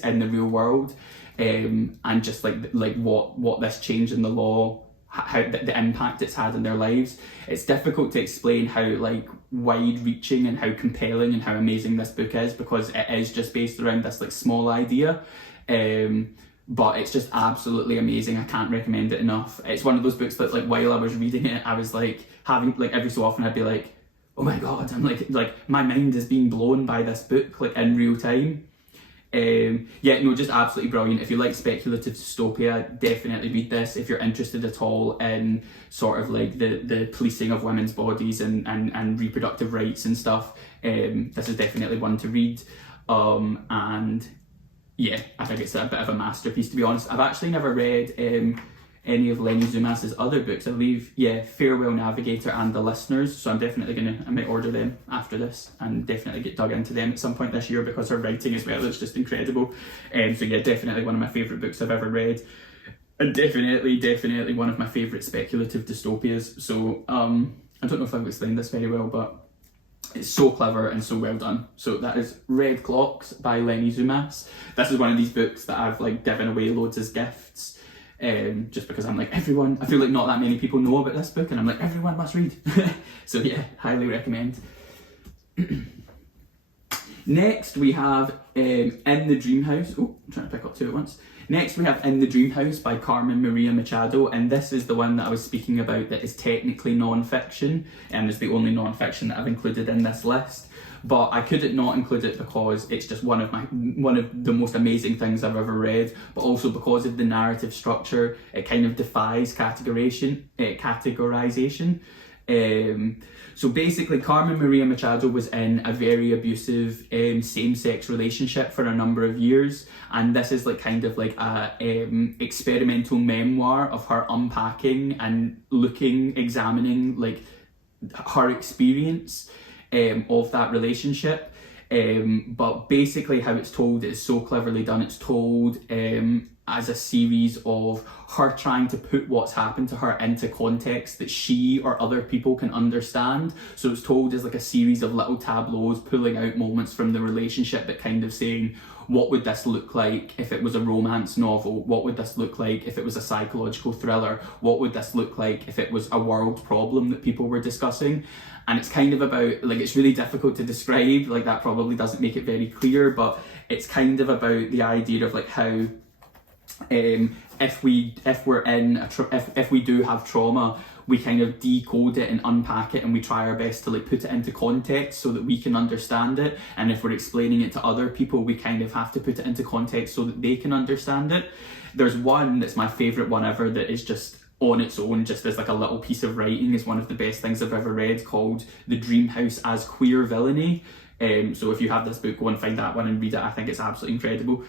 in the real world, and just like what this change in the law, how the impact it's had in their lives. It's difficult to explain how like wide-reaching and how compelling and how amazing this book is, because it is just based around this like small idea, but it's just absolutely amazing. I can't recommend it enough. It's one of those books that like while I was reading it, I was like having like every so often I'd be like, oh my god, I'm like my mind is being blown by this book like in real time. Just absolutely brilliant. If you like speculative dystopia, definitely read this. If you're interested at all in sort of like the policing of women's bodies and reproductive rights and stuff, this is definitely one to read. And yeah, I think it's a bit of a masterpiece, to be honest. I've actually never read any of Leni Zumas's other books. I believe, Farewell Navigator and The Listeners, so I'm definitely I might order them after this and definitely get dug into them at some point this year, because her writing as well is just incredible. Definitely one of my favourite books I've ever read, and definitely one of my favourite speculative dystopias. So I don't know if I've explained this very well, but it's so clever and so well done. So that is Red Clocks by Leni Zumas. This is one of these books that I've like given away loads as gifts, just because I'm like, I feel like not that many people know about this book, and I'm like, everyone must read. So yeah, highly recommend. Next we have In the Dream House. Oh, I'm trying to pick up 2 at once. Next we have In the Dream House by Carmen Maria Machado, and this is the one that I was speaking about that is technically non-fiction, and is the only non-fiction that I've included in this list. But I couldn't not include it because it's just one of the most amazing things I've ever read, but also because of the narrative structure, it kind of defies categorization. So basically, Carmen Maria Machado was in a very abusive same-sex relationship for a number of years, and this is like kind of like a experimental memoir of her unpacking and examining like her experience of that relationship. But basically how it's told is so cleverly done. It's told as a series of her trying to put what's happened to her into context that she or other people can understand. So it's told as like a series of little tableaus pulling out moments from the relationship, but kind of saying, what would this look like if it was a romance novel? What would this look like if it was a psychological thriller? What would this look like if it was a world problem that people were discussing? And it's kind of about, like, it's really difficult to describe, like that probably doesn't make it very clear, but it's kind of about the idea of like how if we do have trauma, we kind of decode it and unpack it, and we try our best to like put it into context so that we can understand it. And if we're explaining it to other people, we kind of have to put it into context so that they can understand it. There's one that's my favourite one ever that is just on its own, just as like a little piece of writing, is one of the best things I've ever read, called The Dream House as Queer Villainy. So if you have this book, go and find that one and read it. I think it's absolutely incredible.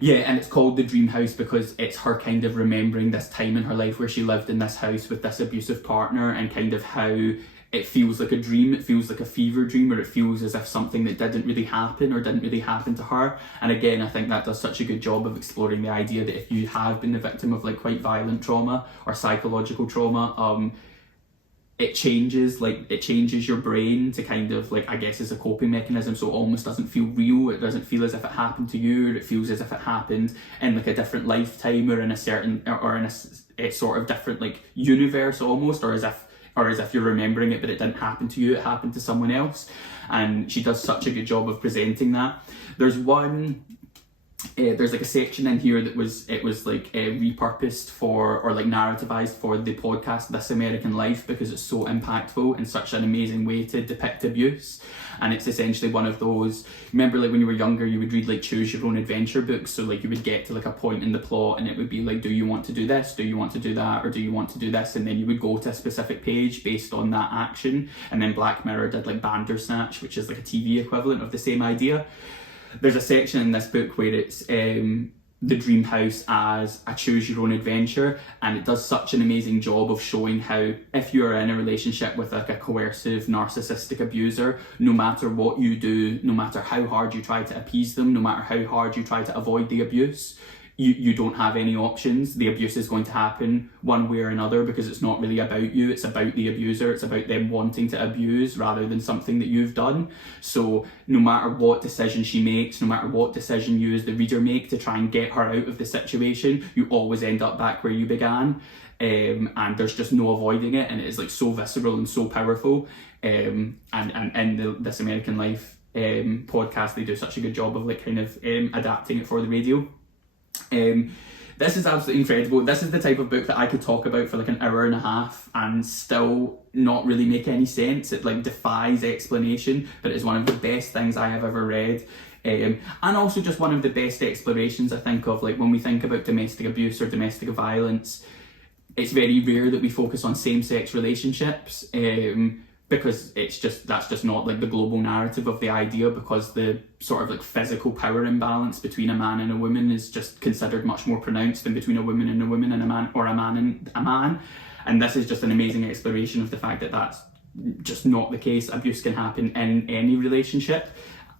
Yeah, and it's called The Dream House because it's her kind of remembering this time in her life where she lived in this house with this abusive partner, and kind of how it feels like a dream, it feels like a fever dream, or it feels as if something that didn't really happen or didn't really happen to her. And again, I think that does such a good job of exploring the idea that if you have been the victim of like quite violent trauma or psychological trauma, it changes your brain to kind of like, I guess, as a coping mechanism, so it almost doesn't feel real. It doesn't feel as if it happened to you, or it feels as if it happened in like a different lifetime, or in a certain, or in a sort of different like universe almost, or as if you're remembering it but it didn't happen to you, it happened to someone else. And she does such a good job of presenting that. There's like a section in here that was repurposed for, or like narrativized for, the podcast This American Life, because it's so impactful and such an amazing way to depict abuse. And it's essentially one of those, remember like when you were younger you would read like choose your own adventure books, so like you would get to like a point in the plot and it would be like, do you want to do this, do you want to do that, or do you want to do this, and then you would go to a specific page based on that action. And then Black Mirror did like Bandersnatch, which is like a TV equivalent of the same idea. There's a section in this book where it's the dream house as a choose your own adventure, and it does such an amazing job of showing how if you're in a relationship with like a coercive narcissistic abuser, no matter what you do, no matter how hard you try to appease them, no matter how hard you try to avoid the abuse, you don't have any options. The abuse is going to happen one way or another, because it's not really about you, it's about the abuser, it's about them wanting to abuse rather than something that you've done. So no matter what decision she makes, no matter what decision you as the reader make to try and get her out of the situation, you always end up back where you began. And there's just no avoiding it, and it is like so visceral and so powerful. And in This American Life podcast, they do such a good job of like kind of adapting it for the radio. This is absolutely incredible. This is the type of book that I could talk about for like an hour and a half and still not really make any sense. It like defies explanation, but it's one of the best things I have ever read. And also just one of the best explorations, I think, of like when we think about domestic abuse or domestic violence. It's very rare that we focus on same-sex relationships, because that's just not like the global narrative of the idea, because the sort of like physical power imbalance between a man and a woman is just considered much more pronounced than between a woman and a woman, and a man or a man and a man. And this is just an amazing exploration of the fact that that's just not the case. Abuse can happen in any relationship.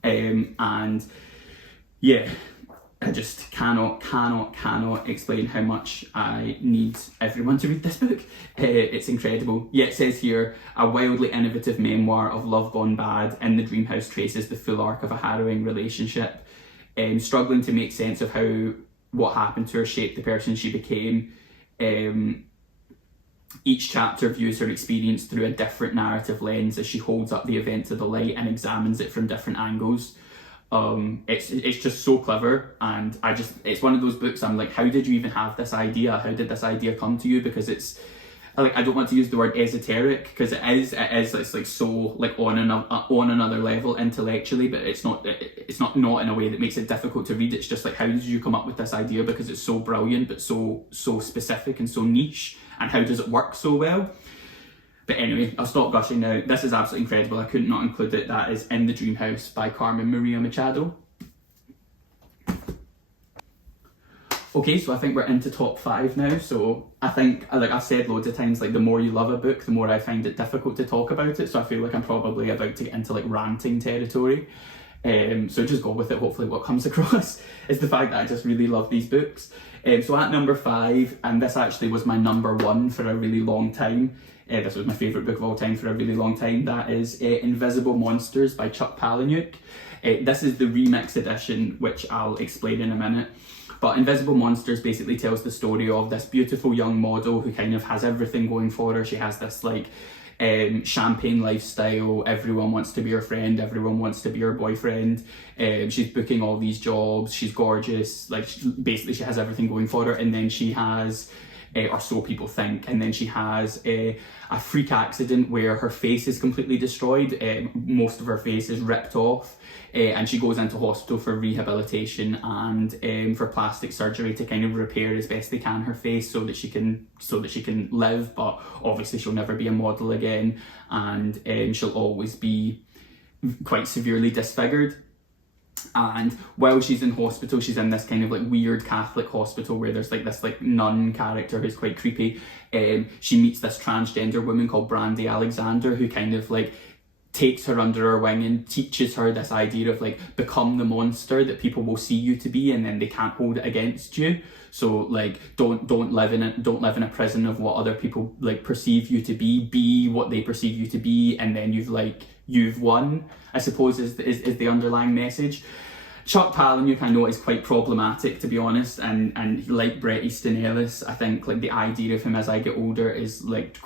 And yeah, I just cannot explain how much I need everyone to read this book. It's incredible. Yeah, it says here, a wildly innovative memoir of love gone bad, In the Dream House traces the full arc of a harrowing relationship, struggling to make sense of how what happened to her shaped the person she became. Each chapter views her experience through a different narrative lens as she holds up the event to the light and examines it from different angles. It's just so clever, and it's one of those books I'm like, how did you even have this idea? How did this idea come to you? Because it's like, I don't want to use the word esoteric, because it's like so like on another level intellectually, but it's not in a way that makes it difficult to read. It's just like, how did you come up with this idea? Because it's so brilliant, but so specific and so niche, and how does it work so well? But anyway, I'll stop gushing now. This is absolutely incredible. I could not include it. That is In the Dream House by Carmen Maria Machado. Okay, so I think we're into top 5 now. So I think, like I've said loads of times, like the more you love a book, the more I find it difficult to talk about it. So I feel like I'm probably about to get into like ranting territory. So just go with it. Hopefully what comes across is the fact that I just really love these books. So at number 5, and this actually was my number 1 for a really long time. This was my favourite book of all time for a really long time. That is Invisible Monsters by Chuck Palahniuk. This is the remix edition, which I'll explain in a minute. But Invisible Monsters basically tells the story of this beautiful young model who kind of has everything going for her. She has this like champagne lifestyle. Everyone wants to be her friend. Everyone wants to be her boyfriend. She's booking all these jobs. She's gorgeous. Like basically she has everything going for her. And then she has or so people think. And then she has a freak accident where her face is completely destroyed. Most of her face is ripped off, and she goes into hospital for rehabilitation and for plastic surgery to kind of repair as best they can her face so that she can live. But obviously she'll never be a model again, and she'll always be quite severely disfigured. And while she's in hospital, she's in this kind of like weird Catholic hospital where there's like this like nun character who's quite creepy. She meets this transgender woman called Brandy Alexander, who kind of like takes her under her wing and teaches her this idea of like, become the monster that people will see you to be, and then they can't hold it against you. So like, don't live in a prison of what other people like perceive you to be what they perceive you to be, and then you've won, I suppose is the underlying message. Chuck Palahniuk, I know, is quite problematic, to be honest, and like Bret, Easton, Ellis, I think like the idea of him as I get older is like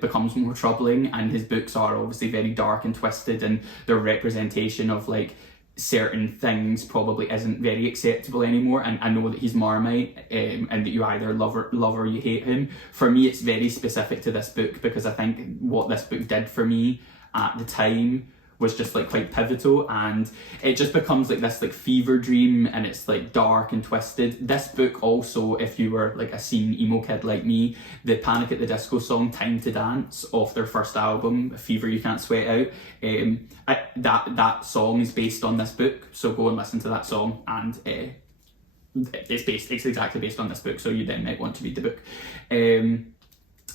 becomes more troubling, and his books are obviously very dark and twisted, and their representation of like certain things probably isn't very acceptable anymore. And I know that he's Marmite, and that you either love or you hate him. For me, it's very specific to this book, because I think what this book did for me at the time was just like quite pivotal, and it just becomes like this like fever dream, and it's like dark and twisted. This book also, if you were like a scene emo kid like me, the Panic at the Disco song Time to Dance off their first album, Fever You Can't Sweat Out, that song is based on this book, so go and listen to that song, and it's exactly based on this book, so you then might want to read the book.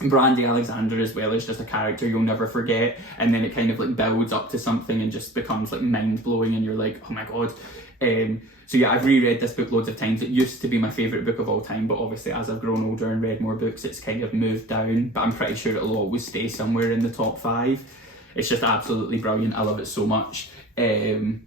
Brandy Alexander as well is just a character you'll never forget, and then it kind of like builds up to something and just becomes like mind-blowing, and you're like, oh my god. So yeah, I've reread this book loads of times. It used to be my favourite book of all time, but obviously as I've grown older and read more books, it's kind of moved down, but I'm pretty sure it'll always stay somewhere in the top 5. It's just absolutely brilliant. I love it so much, and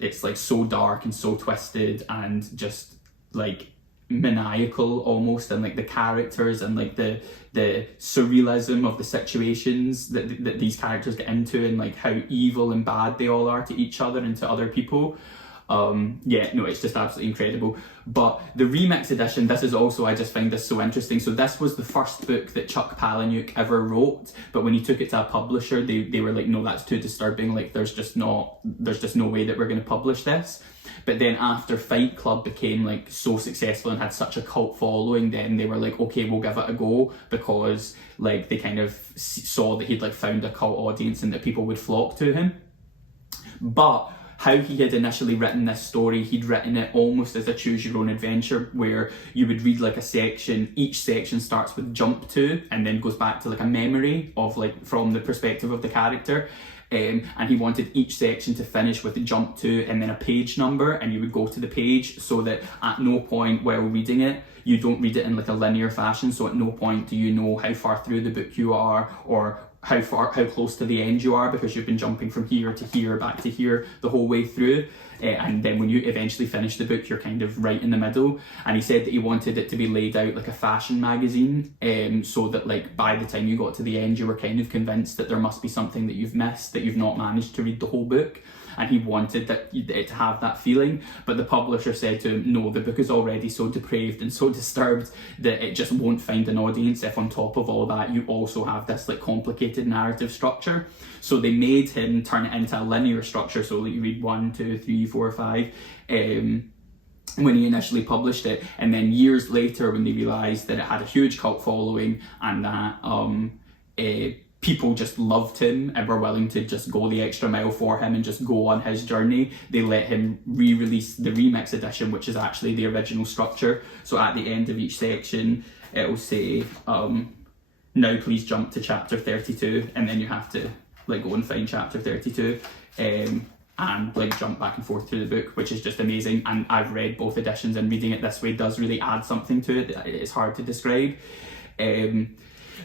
it's like so dark and so twisted and just like maniacal almost, and like the characters and like the surrealism of the situations that these characters get into, and like how evil and bad they all are to each other and to other people. It's just absolutely incredible. But the remix edition, this is also, I just find this so interesting. So this was the first book that Chuck Palahniuk ever wrote, but when he took it to a publisher, they were like, no, that's too disturbing, like there's just no way that we're going to publish this. But then after Fight Club became like so successful and had such a cult following, then they were like, okay, we'll give it a go, because like they kind of saw that he'd like found a cult audience and that people would flock to him. But how he had initially written this story, he'd written it almost as a choose your own adventure, where you would read like a section, each section starts with jump to, and then goes back to like a memory of like from the perspective of the character. And he wanted each section to finish with a jump to and then a page number, and you would go to the page, so that at no point while reading it, you don't read it in like a linear fashion, so at no point do you know how far through the book you are, or how close to the end you are, because you've been jumping from here to here, back to here the whole way through. And then when you eventually finish the book, you're kind of right in the middle. And he said that he wanted it to be laid out like a fashion magazine, so that like by the time you got to the end, you were kind of convinced that there must be something that you've missed, that you've not managed to read the whole book. And he wanted it to have that feeling, but the publisher said to him, no, the book is already so depraved and so disturbed that it just won't find an audience if on top of all that you also have this like complicated narrative structure. So they made him turn it into a linear structure, so like you read 1, 2, 3, 4, 5 when he initially published it. And then years later, when they realised that it had a huge cult following and that people just loved him and were willing to just go the extra mile for him and just go on his journey, they let him re-release the remix edition, which is actually the original structure. So at the end of each section, it will say, now please jump to chapter 32, and then you have to like go and find chapter 32 and like jump back and forth through the book, which is just amazing. And I've read both editions, and reading it this way does really add something to it. It's hard to describe.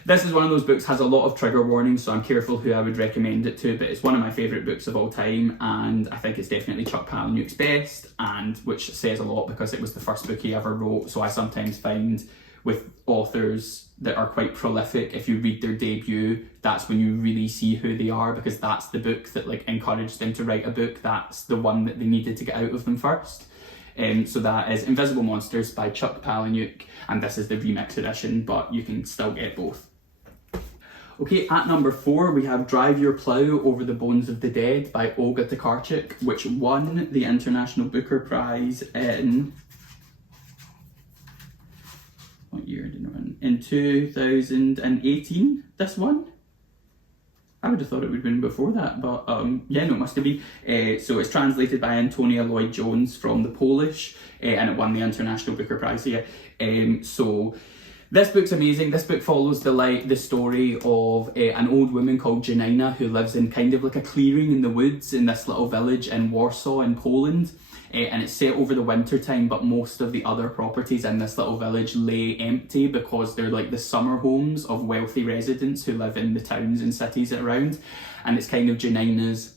This is one of those books, has a lot of trigger warnings, so I'm careful who I would recommend it to, but it's one of my favourite books of all time, and I think it's definitely Chuck Palahniuk's best, and which says a lot because it was the first book he ever wrote. So I sometimes find with authors that are quite prolific, if you read their debut, that's when you really see who they are, because that's the book that like encouraged them to write a book. That's the one that they needed to get out of them first. So that is Invisible Monsters by Chuck Palahniuk, and this is the remix edition, but you can still get both. Okay, at number 4 we have Drive Your Plough Over the Bones of the Dead by Olga Tokarczuk, which won the International Booker Prize in... what year did it win? In 2018, this one? I would have thought it would have been before that, but yeah, no, it must have been. So it's translated by Antonia Lloyd-Jones from the Polish, and it won the International Booker Prize, yeah. So this book's amazing. This book follows the story of an old woman called Janina who lives in kind of like a clearing in the woods in this little village in Warsaw in Poland. And it's set over the winter time, but most of the other properties in this little village lay empty because they're like the summer homes of wealthy residents who live in the towns and cities around. And it's kind of Janina's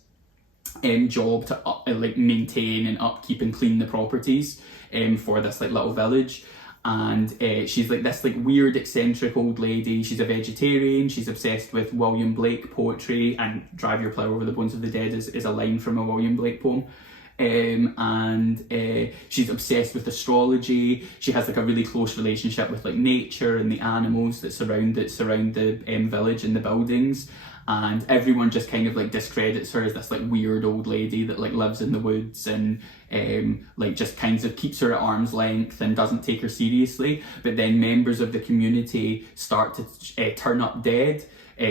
job to like maintain and upkeep and clean the properties for this like little village. And she's like this like weird eccentric old lady. She's a vegetarian, she's obsessed with William Blake poetry, and Drive Your Plough Over the Bones of the Dead is a line from a William Blake poem. She's obsessed with astrology. She has like a really close relationship with like nature and the animals that surround the village and the buildings, and everyone just kind of like discredits her as this like weird old lady that like lives in the woods and like just kind of keeps her at arm's length and doesn't take her seriously. But then members of the community start to turn up dead.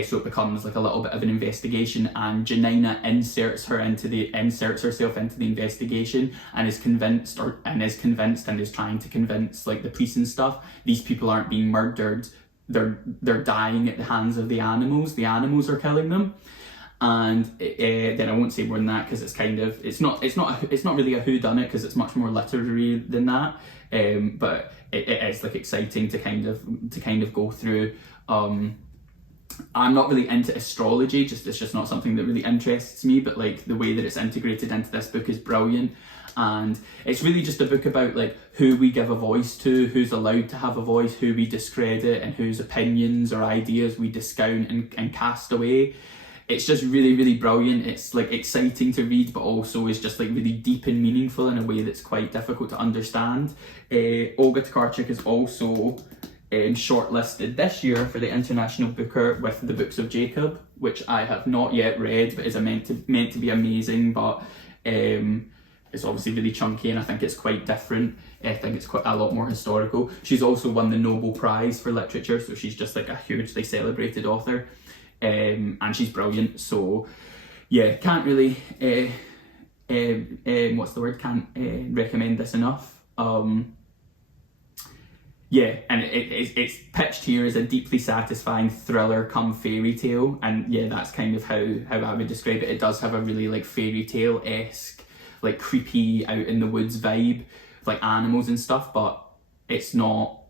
So it becomes like a little bit of an investigation, and Janina inserts herself into the investigation and is convinced and is trying to convince like the police and stuff these people aren't being murdered, they're dying at the hands of the animals are killing them. And then I won't say more than that because it's not really a whodunit because it's much more literary than that, but it is like exciting to kind of go through. I'm not really into astrology, it's just not something that really interests me, but like the way that it's integrated into this book is brilliant. And it's really just a book about like who we give a voice to, who's allowed to have a voice, who we discredit, and whose opinions or ideas we discount and cast away. It's just really, really brilliant. It's like exciting to read, but also is just like really deep and meaningful in a way that's quite difficult to understand. Olga Tokarczuk is also shortlisted this year for the International Booker with The Books of Jacob, which I have not yet read, but is meant to be amazing. But it's obviously really chunky, and I think it's quite different. I think it's quite a lot more historical. She's also won the Nobel Prize for Literature, so she's just like a hugely celebrated author, and she's brilliant. So yeah, can't really can't recommend this enough. Yeah, and it's pitched here as a deeply satisfying thriller come fairy tale, and yeah, that's kind of how I would describe it. It does have a really like fairy tale-esque, like creepy out in the woods vibe, like animals and stuff, but it's not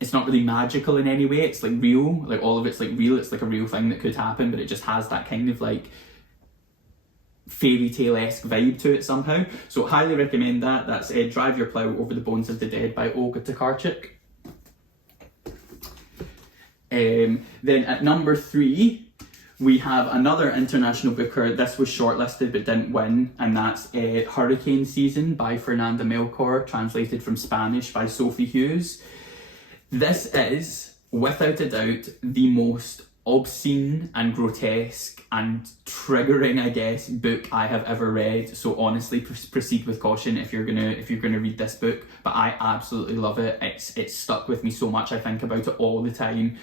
really magical in any way. It's like real, like all of it's like real. It's like a real thing that could happen, but it just has that kind of like fairy tale-esque vibe to it somehow. So highly recommend that. That's Drive Your Plough Over the Bones of the Dead by Olga Tokarczuk. Then at number 3 we have another international booker. This was shortlisted but didn't win, and that's Hurricane Season by Fernanda Melchor, translated from Spanish by Sophie Hughes. This is without a doubt the most obscene and grotesque and triggering, I guess, book I have ever read. So honestly, proceed with caution if you're gonna read this book. But I absolutely love it. It's stuck with me so much. I think about it all the time.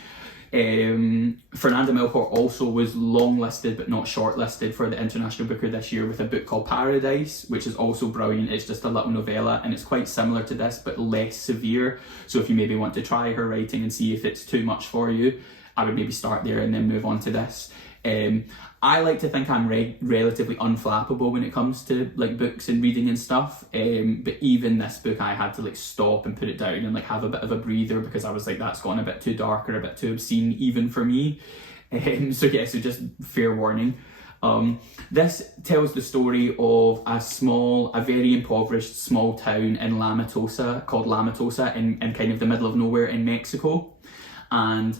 Fernanda Melchor also was longlisted but not shortlisted for the International Booker this year with a book called Paradise, which is also brilliant. It's just a little novella, and it's quite similar to this but less severe. So if you maybe want to try her writing and see if it's too much for you, I would maybe start there and then move on to this. I like to think I'm relatively unflappable when it comes to like books and reading and stuff, but even this book I had to like stop and put it down and like have a bit of a breather because I was like, that's gone a bit too dark or a bit too obscene even for me. So just fair warning. This tells the story of a very impoverished small town in called La Matosa in kind of the middle of nowhere in Mexico. And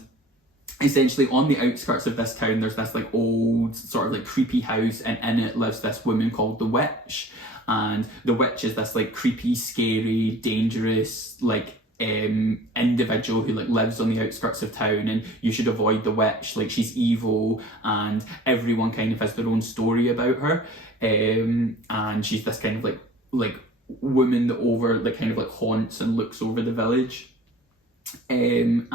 essentially on the outskirts of this town there's this like old sort of like creepy house, and in it lives this woman called the Witch. and the witch is this like creepy, scary, dangerous, like individual who like lives on the outskirts of town, and you should avoid the witch, like she's evil, and everyone kind of has their own story about her, and she's this kind of like woman that kind of like haunts and looks over the village, and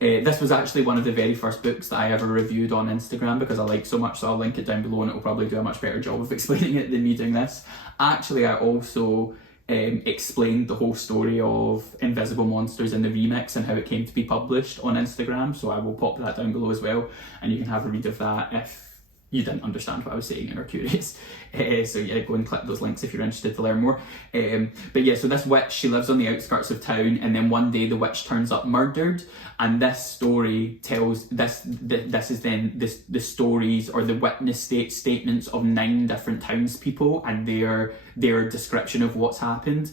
this was actually one of the very first books that I ever reviewed on Instagram because I like so much, so I'll link it down below and it will probably do a much better job of explaining it than me doing this. Actually, I also explained the whole story of Invisible Monsters in the remix and how it came to be published on Instagram, so I will pop that down below as well, and you can have a read of that if you didn't understand what I was saying and are curious. So yeah, go and click those links if you're interested to learn more. But yeah, so this witch, she lives on the outskirts of town, and then one day the witch turns up murdered, and this story tells this is then the stories or the witness statements of 9 different townspeople and their description of what's happened.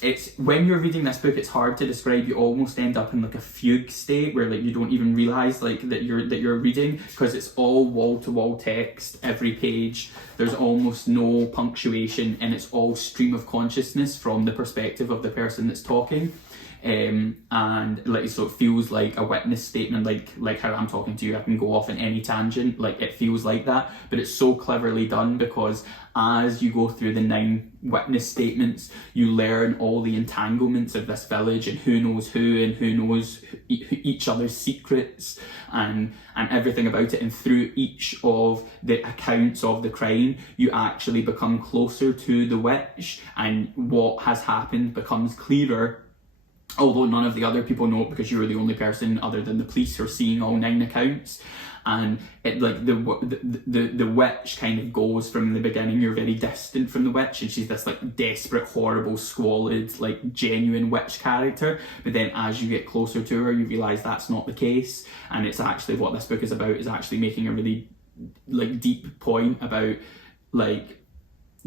It's when you're reading this book, it's hard to describe. You almost end up in like a fugue state where like you don't even realize like that you're reading, because it's all wall-to-wall text every page. There's almost no punctuation, and it's all stream of consciousness from the perspective of the person that's talking. And like, so it feels like a witness statement, like how I'm talking to you, I can go off in any tangent, like it feels like that, but it's so cleverly done because as you go through the 9 witness statements, you learn all the entanglements of this village and who knows who and who knows each other's secrets and everything about it. And through each of the accounts of the crime, you actually become closer to the witch, and what has happened becomes clearer. Although none of the other people know it, because you're the only person other than the police who are seeing all 9 accounts. And it like the witch kind of goes from the beginning, you're very distant from the witch, and she's this like desperate, horrible, squalid, like genuine witch character. But then as you get closer to her, you realise that's not the case, and it's actually what this book is about, is actually making a really like deep point about like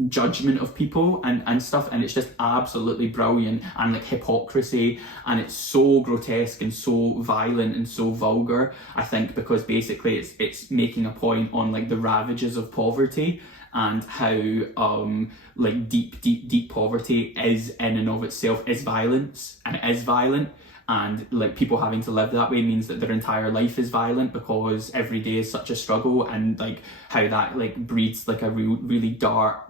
judgment of people and stuff, and it's just absolutely brilliant, and like hypocrisy, and it's so grotesque and so violent and so vulgar, I think, because basically it's making a point on like the ravages of poverty and how like deep poverty is in and of itself is violence, and it is violent. And like people having to live that way means that their entire life is violent, because every day is such a struggle, and like how that like breeds like a really dark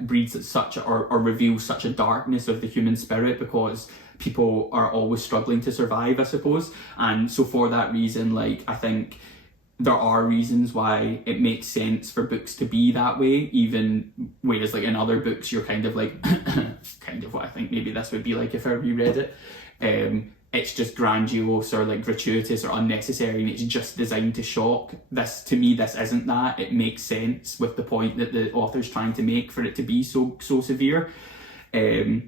breeds such or reveals such a darkness of the human spirit, because people are always struggling to survive, I suppose. And so for that reason, like I think there are reasons why it makes sense for books to be that way, even whereas like in other books you're kind of like kind of what I think maybe this would be like if I reread it. It's just grandiose or like gratuitous or unnecessary, and it's just designed to shock. This, to me, this isn't that. It makes sense with the point that the author's trying to make for it to be so severe. Yeah,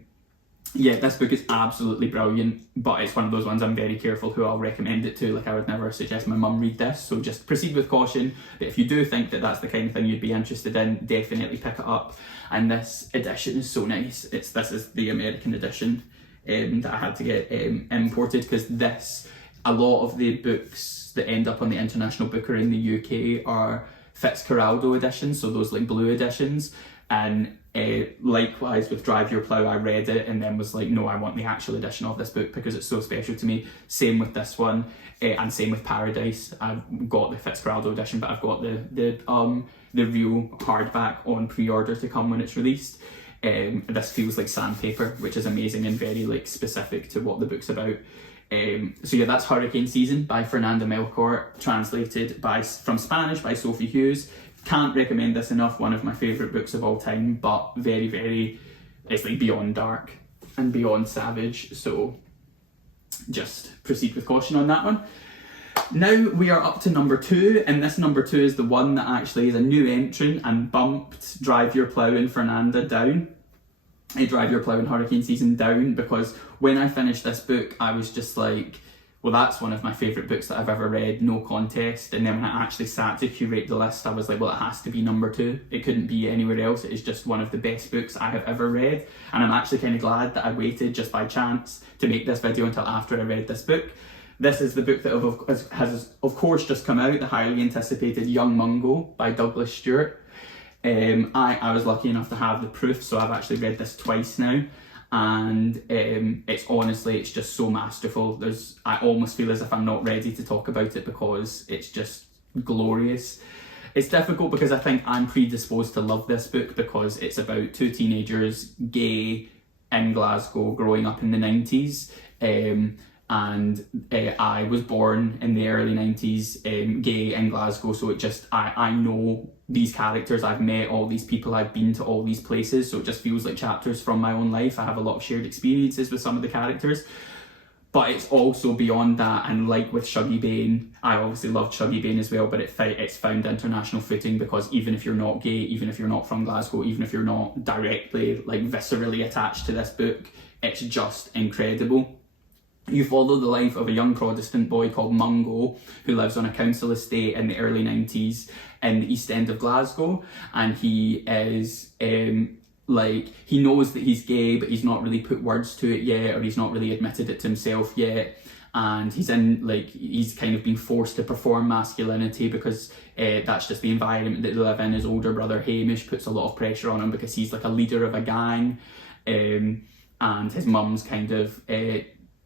this book is absolutely brilliant, but it's one of those ones I'm very careful who I'll recommend it to. Like I would never suggest my mum read this, so just proceed with caution. But if you do think that that's the kind of thing you'd be interested in, definitely pick it up. And this edition is so nice. This is the American edition. That I had to get imported, because a lot of the books that end up on the International Booker in the UK are Fitzcarraldo editions, so those like blue editions. And likewise with Drive Your Plough, I read it and then was like, no, I want the actual edition of this book because it's so special to me. Same with this one, and same with Paradise. I've got the Fitzcarraldo edition, but I've got the real hardback on pre-order to come when it's released. This feels like sandpaper, which is amazing and very like specific to what the book's about. So yeah, that's Hurricane Season by Fernanda Melchor, translated from Spanish by Sophie Hughes. Can't recommend this enough, one of my favourite books of all time, but very, very, it's like beyond dark and beyond savage, so just proceed with caution on that one. Now we are up to number 2, and this number 2 is the one that actually is a new entrant and bumped Drive Your Plough and Fernanda down. Drive Your Plough and Hurricane Season down, because when I finished this book I was just like, well, that's one of my favourite books that I've ever read, no contest. And then when I actually sat to curate the list, I was like, well, it has to be number 2. It couldn't be anywhere else. It is just one of the best books I have ever read. And I'm actually kind of glad that I waited just by chance to make this video until after I read this book. This is the book that has of course just come out, the highly anticipated Young Mungo by Douglas Stewart. I was lucky enough to have the proof, so I've actually read this twice now, and it's just so masterful. I almost feel as if I'm not ready to talk about it because it's just glorious. It's difficult because I think I'm predisposed to love this book because it's about two teenagers, gay, in Glasgow, growing up in the 90s. I was born in the early 90s, gay in Glasgow, so I know these characters, I've met all these people, I've been to all these places, so it just feels like chapters from my own life. I have a lot of shared experiences with some of the characters. But it's also beyond that, and like with Shuggie Bain, I obviously loved Shuggie Bain as well, but it's found international footing because even if you're not gay, even if you're not from Glasgow, even if you're not directly, like, viscerally attached to this book, it's just incredible. You follow the life of a young Protestant boy called Mungo who lives on a council estate in the early 90s in the East End of Glasgow, and he is he knows that he's gay, but he's not really put words to it yet, or he's not really admitted it to himself yet. And he's kind of been forced to perform masculinity because that's just the environment that they live in. His older brother Hamish puts a lot of pressure on him because he's like a leader of a gang, and his mum's kind of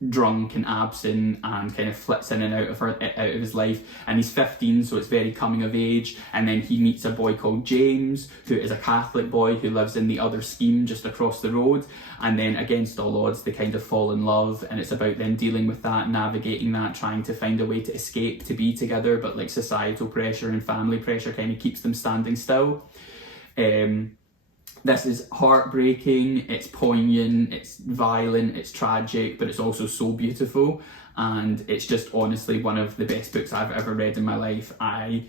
drunk and absent and kind of flits in and out of his life, and he's 15, so it's very coming of age. And then he meets a boy called James, who is a Catholic boy who lives in the other scheme just across the road, and then against all odds they kind of fall in love, and it's about them dealing with that, navigating that, trying to find a way to escape, to be together, but like societal pressure and family pressure kind of keeps them standing still. This is heartbreaking, it's poignant, it's violent, it's tragic, but it's also so beautiful, and it's just honestly one of the best books I've ever read in my life. I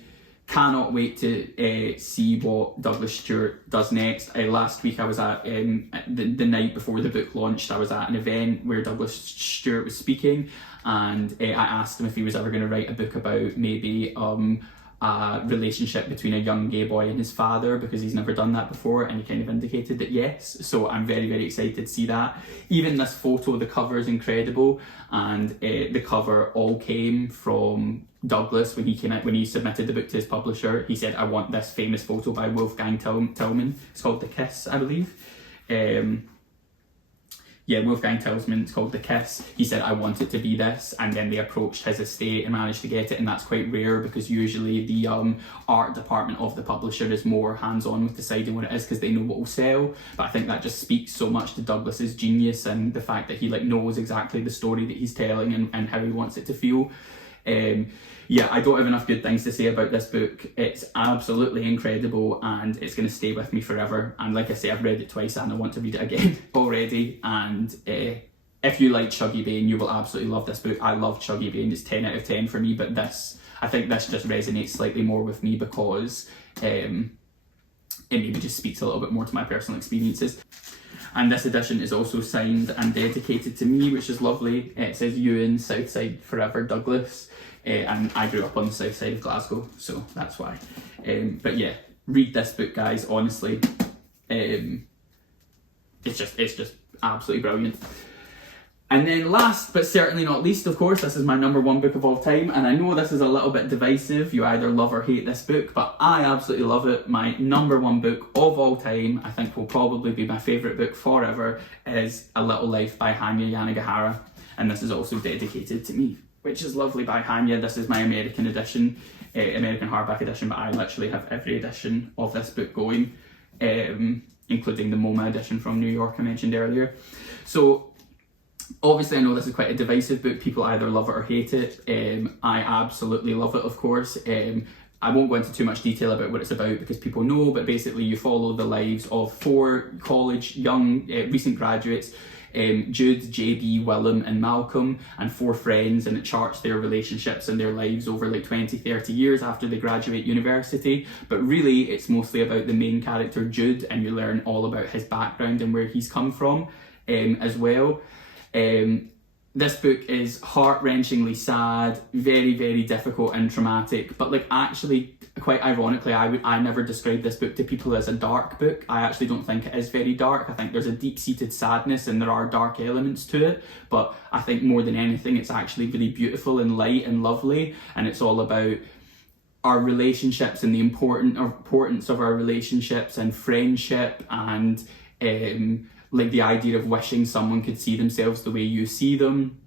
cannot wait to see what Douglas Stewart does next. Last week I was at, the night before the book launched, I was at an event where Douglas Stewart was speaking, and I asked him if he was ever going to write a book about maybe a relationship between a young gay boy and his father, because he's never done that before, and he kind of indicated that yes, so I'm very, very excited to see that. Even this photo, the cover is incredible, and the cover all came from Douglas when he submitted the book to his publisher. He said, I want this famous photo by Wolfgang Tillman. It's called The Kiss, I believe. Wolfgang Tillman, it's called The Kiss. He said, I want it to be this, and then they approached his estate and managed to get it, and that's quite rare because usually the art department of the publisher is more hands-on with deciding what it is because they know what will sell. But I think that just speaks so much to Douglas's genius and the fact that he knows exactly the story that he's telling and how he wants it to feel. I don't have enough good things to say about this book. It's absolutely incredible, and it's going to stay with me forever. And like I say, I've read it twice and I want to read it again already. And if you like Shuggie Bain, you will absolutely love this book. I love Shuggie Bain, it's 10 out of 10 for me, but I think this just resonates slightly more with me because it maybe just speaks a little bit more to my personal experiences. And this edition is also signed and dedicated to me, which is lovely. It says Euan, Southside Forever, Douglas. And I grew up on the south side of Glasgow, so that's why. But yeah, read this book, guys, honestly. It's just absolutely brilliant. And then last but certainly not least, of course, this is my number one book of all time, and I know this is a little bit divisive. You either love or hate this book, but I absolutely love it. My number one book of all time, I think will probably be my favourite book forever, is A Little Life by Hanya Yanagihara, and this is also dedicated to me, which is lovely by Hanya. This is my American edition, American hardback edition, but I literally have every edition of this book going, including the MoMA edition from New York I mentioned earlier. So obviously I know this is quite a divisive book. People either love it or hate it. I absolutely love it, of course. I won't go into too much detail about what it's about because people know, but basically you follow the lives of four college young recent graduates, Jude, JB, Willem and Malcolm, and four friends, and it charts their relationships and their lives over 20, 30 years after they graduate university. But really it's mostly about the main character Jude, and you learn all about his background and where he's come from as well. This book is heart-wrenchingly sad, very, very difficult and traumatic, but actually, quite ironically, I never describe this book to people as a dark book. I actually don't think it is very dark. I think there's a deep-seated sadness and there are dark elements to it, but I think more than anything, it's actually really beautiful and light and lovely, and it's all about our relationships and the importance of our relationships and friendship, and like the idea of wishing someone could see themselves the way you see them.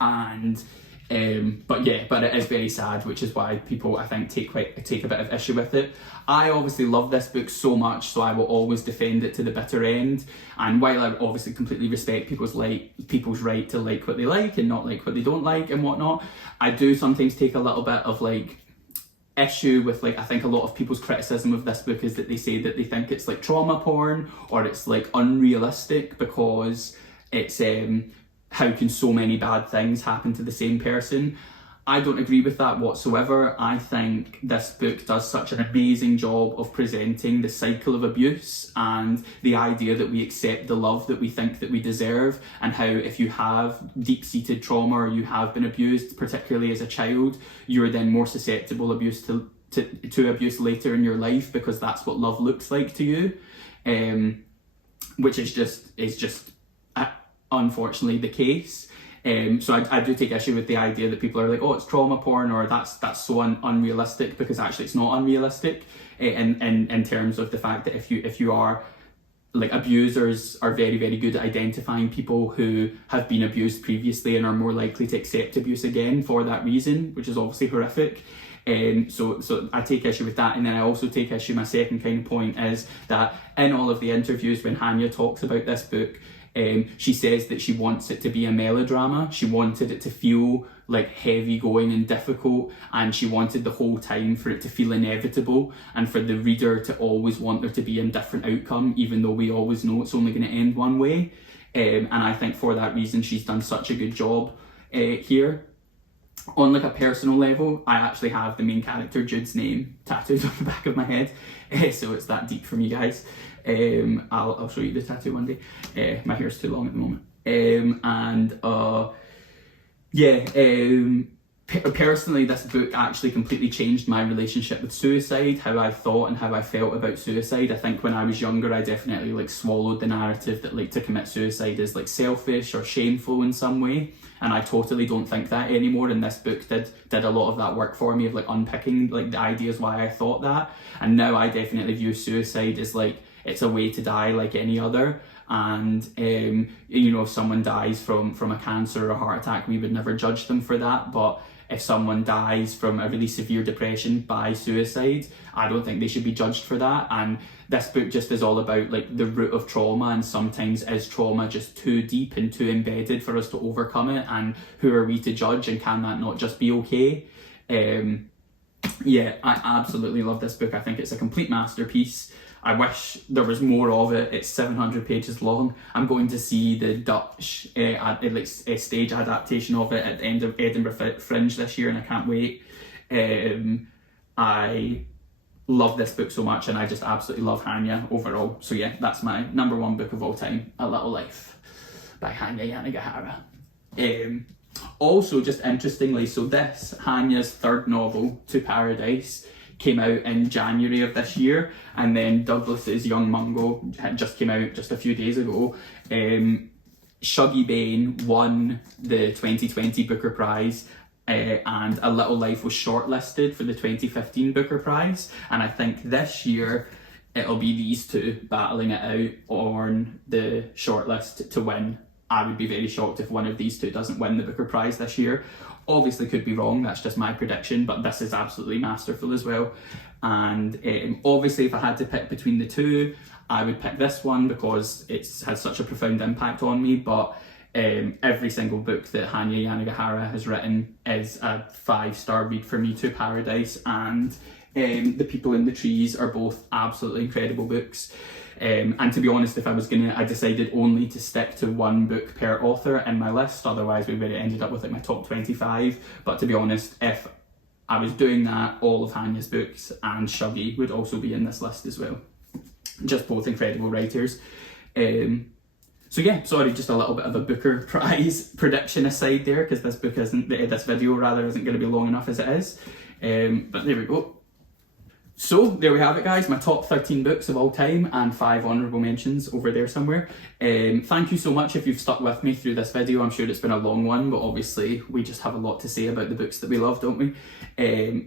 And but it is very sad, which is why people, I think, take a bit of issue with it. I obviously love this book so much, so I will always defend it to the bitter end. And while I obviously completely respect people's right to like what they like and not like what they don't like and whatnot, I do sometimes take a little bit of like issue with, like, I think a lot of people's criticism of this book is that they say that they think it's like trauma porn, or it's like unrealistic because it's how can so many bad things happen to the same person? I don't agree with that whatsoever. I think this book does such an amazing job of presenting the cycle of abuse and the idea that we accept the love that we think that we deserve, and how if you have deep-seated trauma or you have been abused, particularly as a child, you're then more susceptible to abuse later in your life, because that's what love looks like to you, which is just unfortunately the case. So I do take issue with the idea that people are like, oh, it's trauma porn, or that's so unrealistic, because actually it's not unrealistic in terms of the fact that if you are, like, abusers are very, very good at identifying people who have been abused previously and are more likely to accept abuse again for that reason, which is obviously horrific. So I take issue with that. And then I also take issue, my second kind of point is that in all of the interviews when Hanya talks about this book, she says that she wants it to be a melodrama. She wanted it to feel like heavy going and difficult, and she wanted the whole time for it to feel inevitable and for the reader to always want there to be a different outcome, even though we always know it's only going to end one way. And I think for that reason she's done such a good job here. On like a personal level, I actually have the main character Jude's name tattooed on the back of my head, so it's that deep for me, guys. I'll show you the tattoo one day. My hair's too long at the moment. Personally, this book actually completely changed my relationship with suicide, how I thought and how I felt about suicide. I think when I was younger, I definitely like swallowed the narrative that like to commit suicide is like selfish or shameful in some way, and I totally don't think that anymore. And this book did a lot of that work for me, of like unpicking like the ideas why I thought that. And now I definitely view suicide as like, it's a way to die like any other. And if someone dies from a cancer or a heart attack, we would never judge them for that. But if someone dies from a really severe depression by suicide, I don't think they should be judged for that. And this book just is all about like the root of trauma, and sometimes is trauma just too deep and too embedded for us to overcome it, and who are we to judge, and can that not just be okay? I absolutely love this book. I think it's a complete masterpiece. I wish there was more of it. It's 700 pages long. I'm going to see the Dutch stage adaptation of it at the end of Edinburgh Fringe this year, and I can't wait. I love this book so much, and I just absolutely love Hanya overall. So yeah, that's my number one book of all time, A Little Life by Hanya Yanagihara. Also, just interestingly, so this, Hanya's third novel, To Paradise, came out in January of this year, and then Douglas's Young Mungo had just came out just a few days ago. Shuggie Bain won the 2020 Booker Prize, and A Little Life was shortlisted for the 2015 Booker Prize, and I think this year it'll be these two battling it out on the shortlist to win. I would be very shocked if one of these two doesn't win the Booker Prize this year. Obviously could be wrong, that's just my prediction, but this is absolutely masterful as well. And obviously if I had to pick between the two, I would pick this one because it's had such a profound impact on me, but every single book that Hanya Yanagihara has written is a 5-star read for me. To Paradise and The People in the Trees are both absolutely incredible books. And to be honest, if I was I decided only to stick to one book per author in my list, otherwise we would have ended up with like my top 25. But to be honest, if I was doing that, all of Hanya's books and Shuggie would also be in this list as well. Just both incredible writers. So yeah, sorry, just a little bit of a Booker Prize prediction aside there, because this video isn't going to be long enough as it is. But there we go. So there we have it, guys, my top 13 books of all time and 5 honourable mentions over there somewhere. Thank you so much if you've stuck with me through this video. I'm sure it's been a long one, but obviously we just have a lot to say about the books that we love, don't we?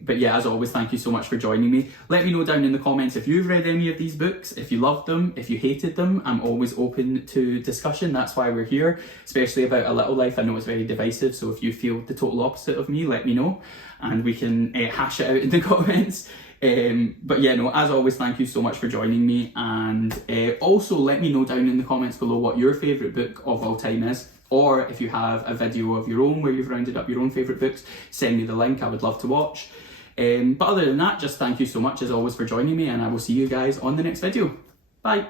But yeah, as always, thank you so much for joining me. Let me know down in the comments if you've read any of these books, if you loved them, if you hated them. I'm always open to discussion. That's why we're here, especially about A Little Life. I know it's very divisive, so if you feel the total opposite of me, let me know and we can hash it out in the comments. But yeah, no, as always, thank you so much for joining me, and also let me know down in the comments below what your favourite book of all time is, or if you have a video of your own where you've rounded up your own favourite books, send me the link. I would love to watch. But other than that, just thank you so much as always for joining me, and I will see you guys on the next video. Bye.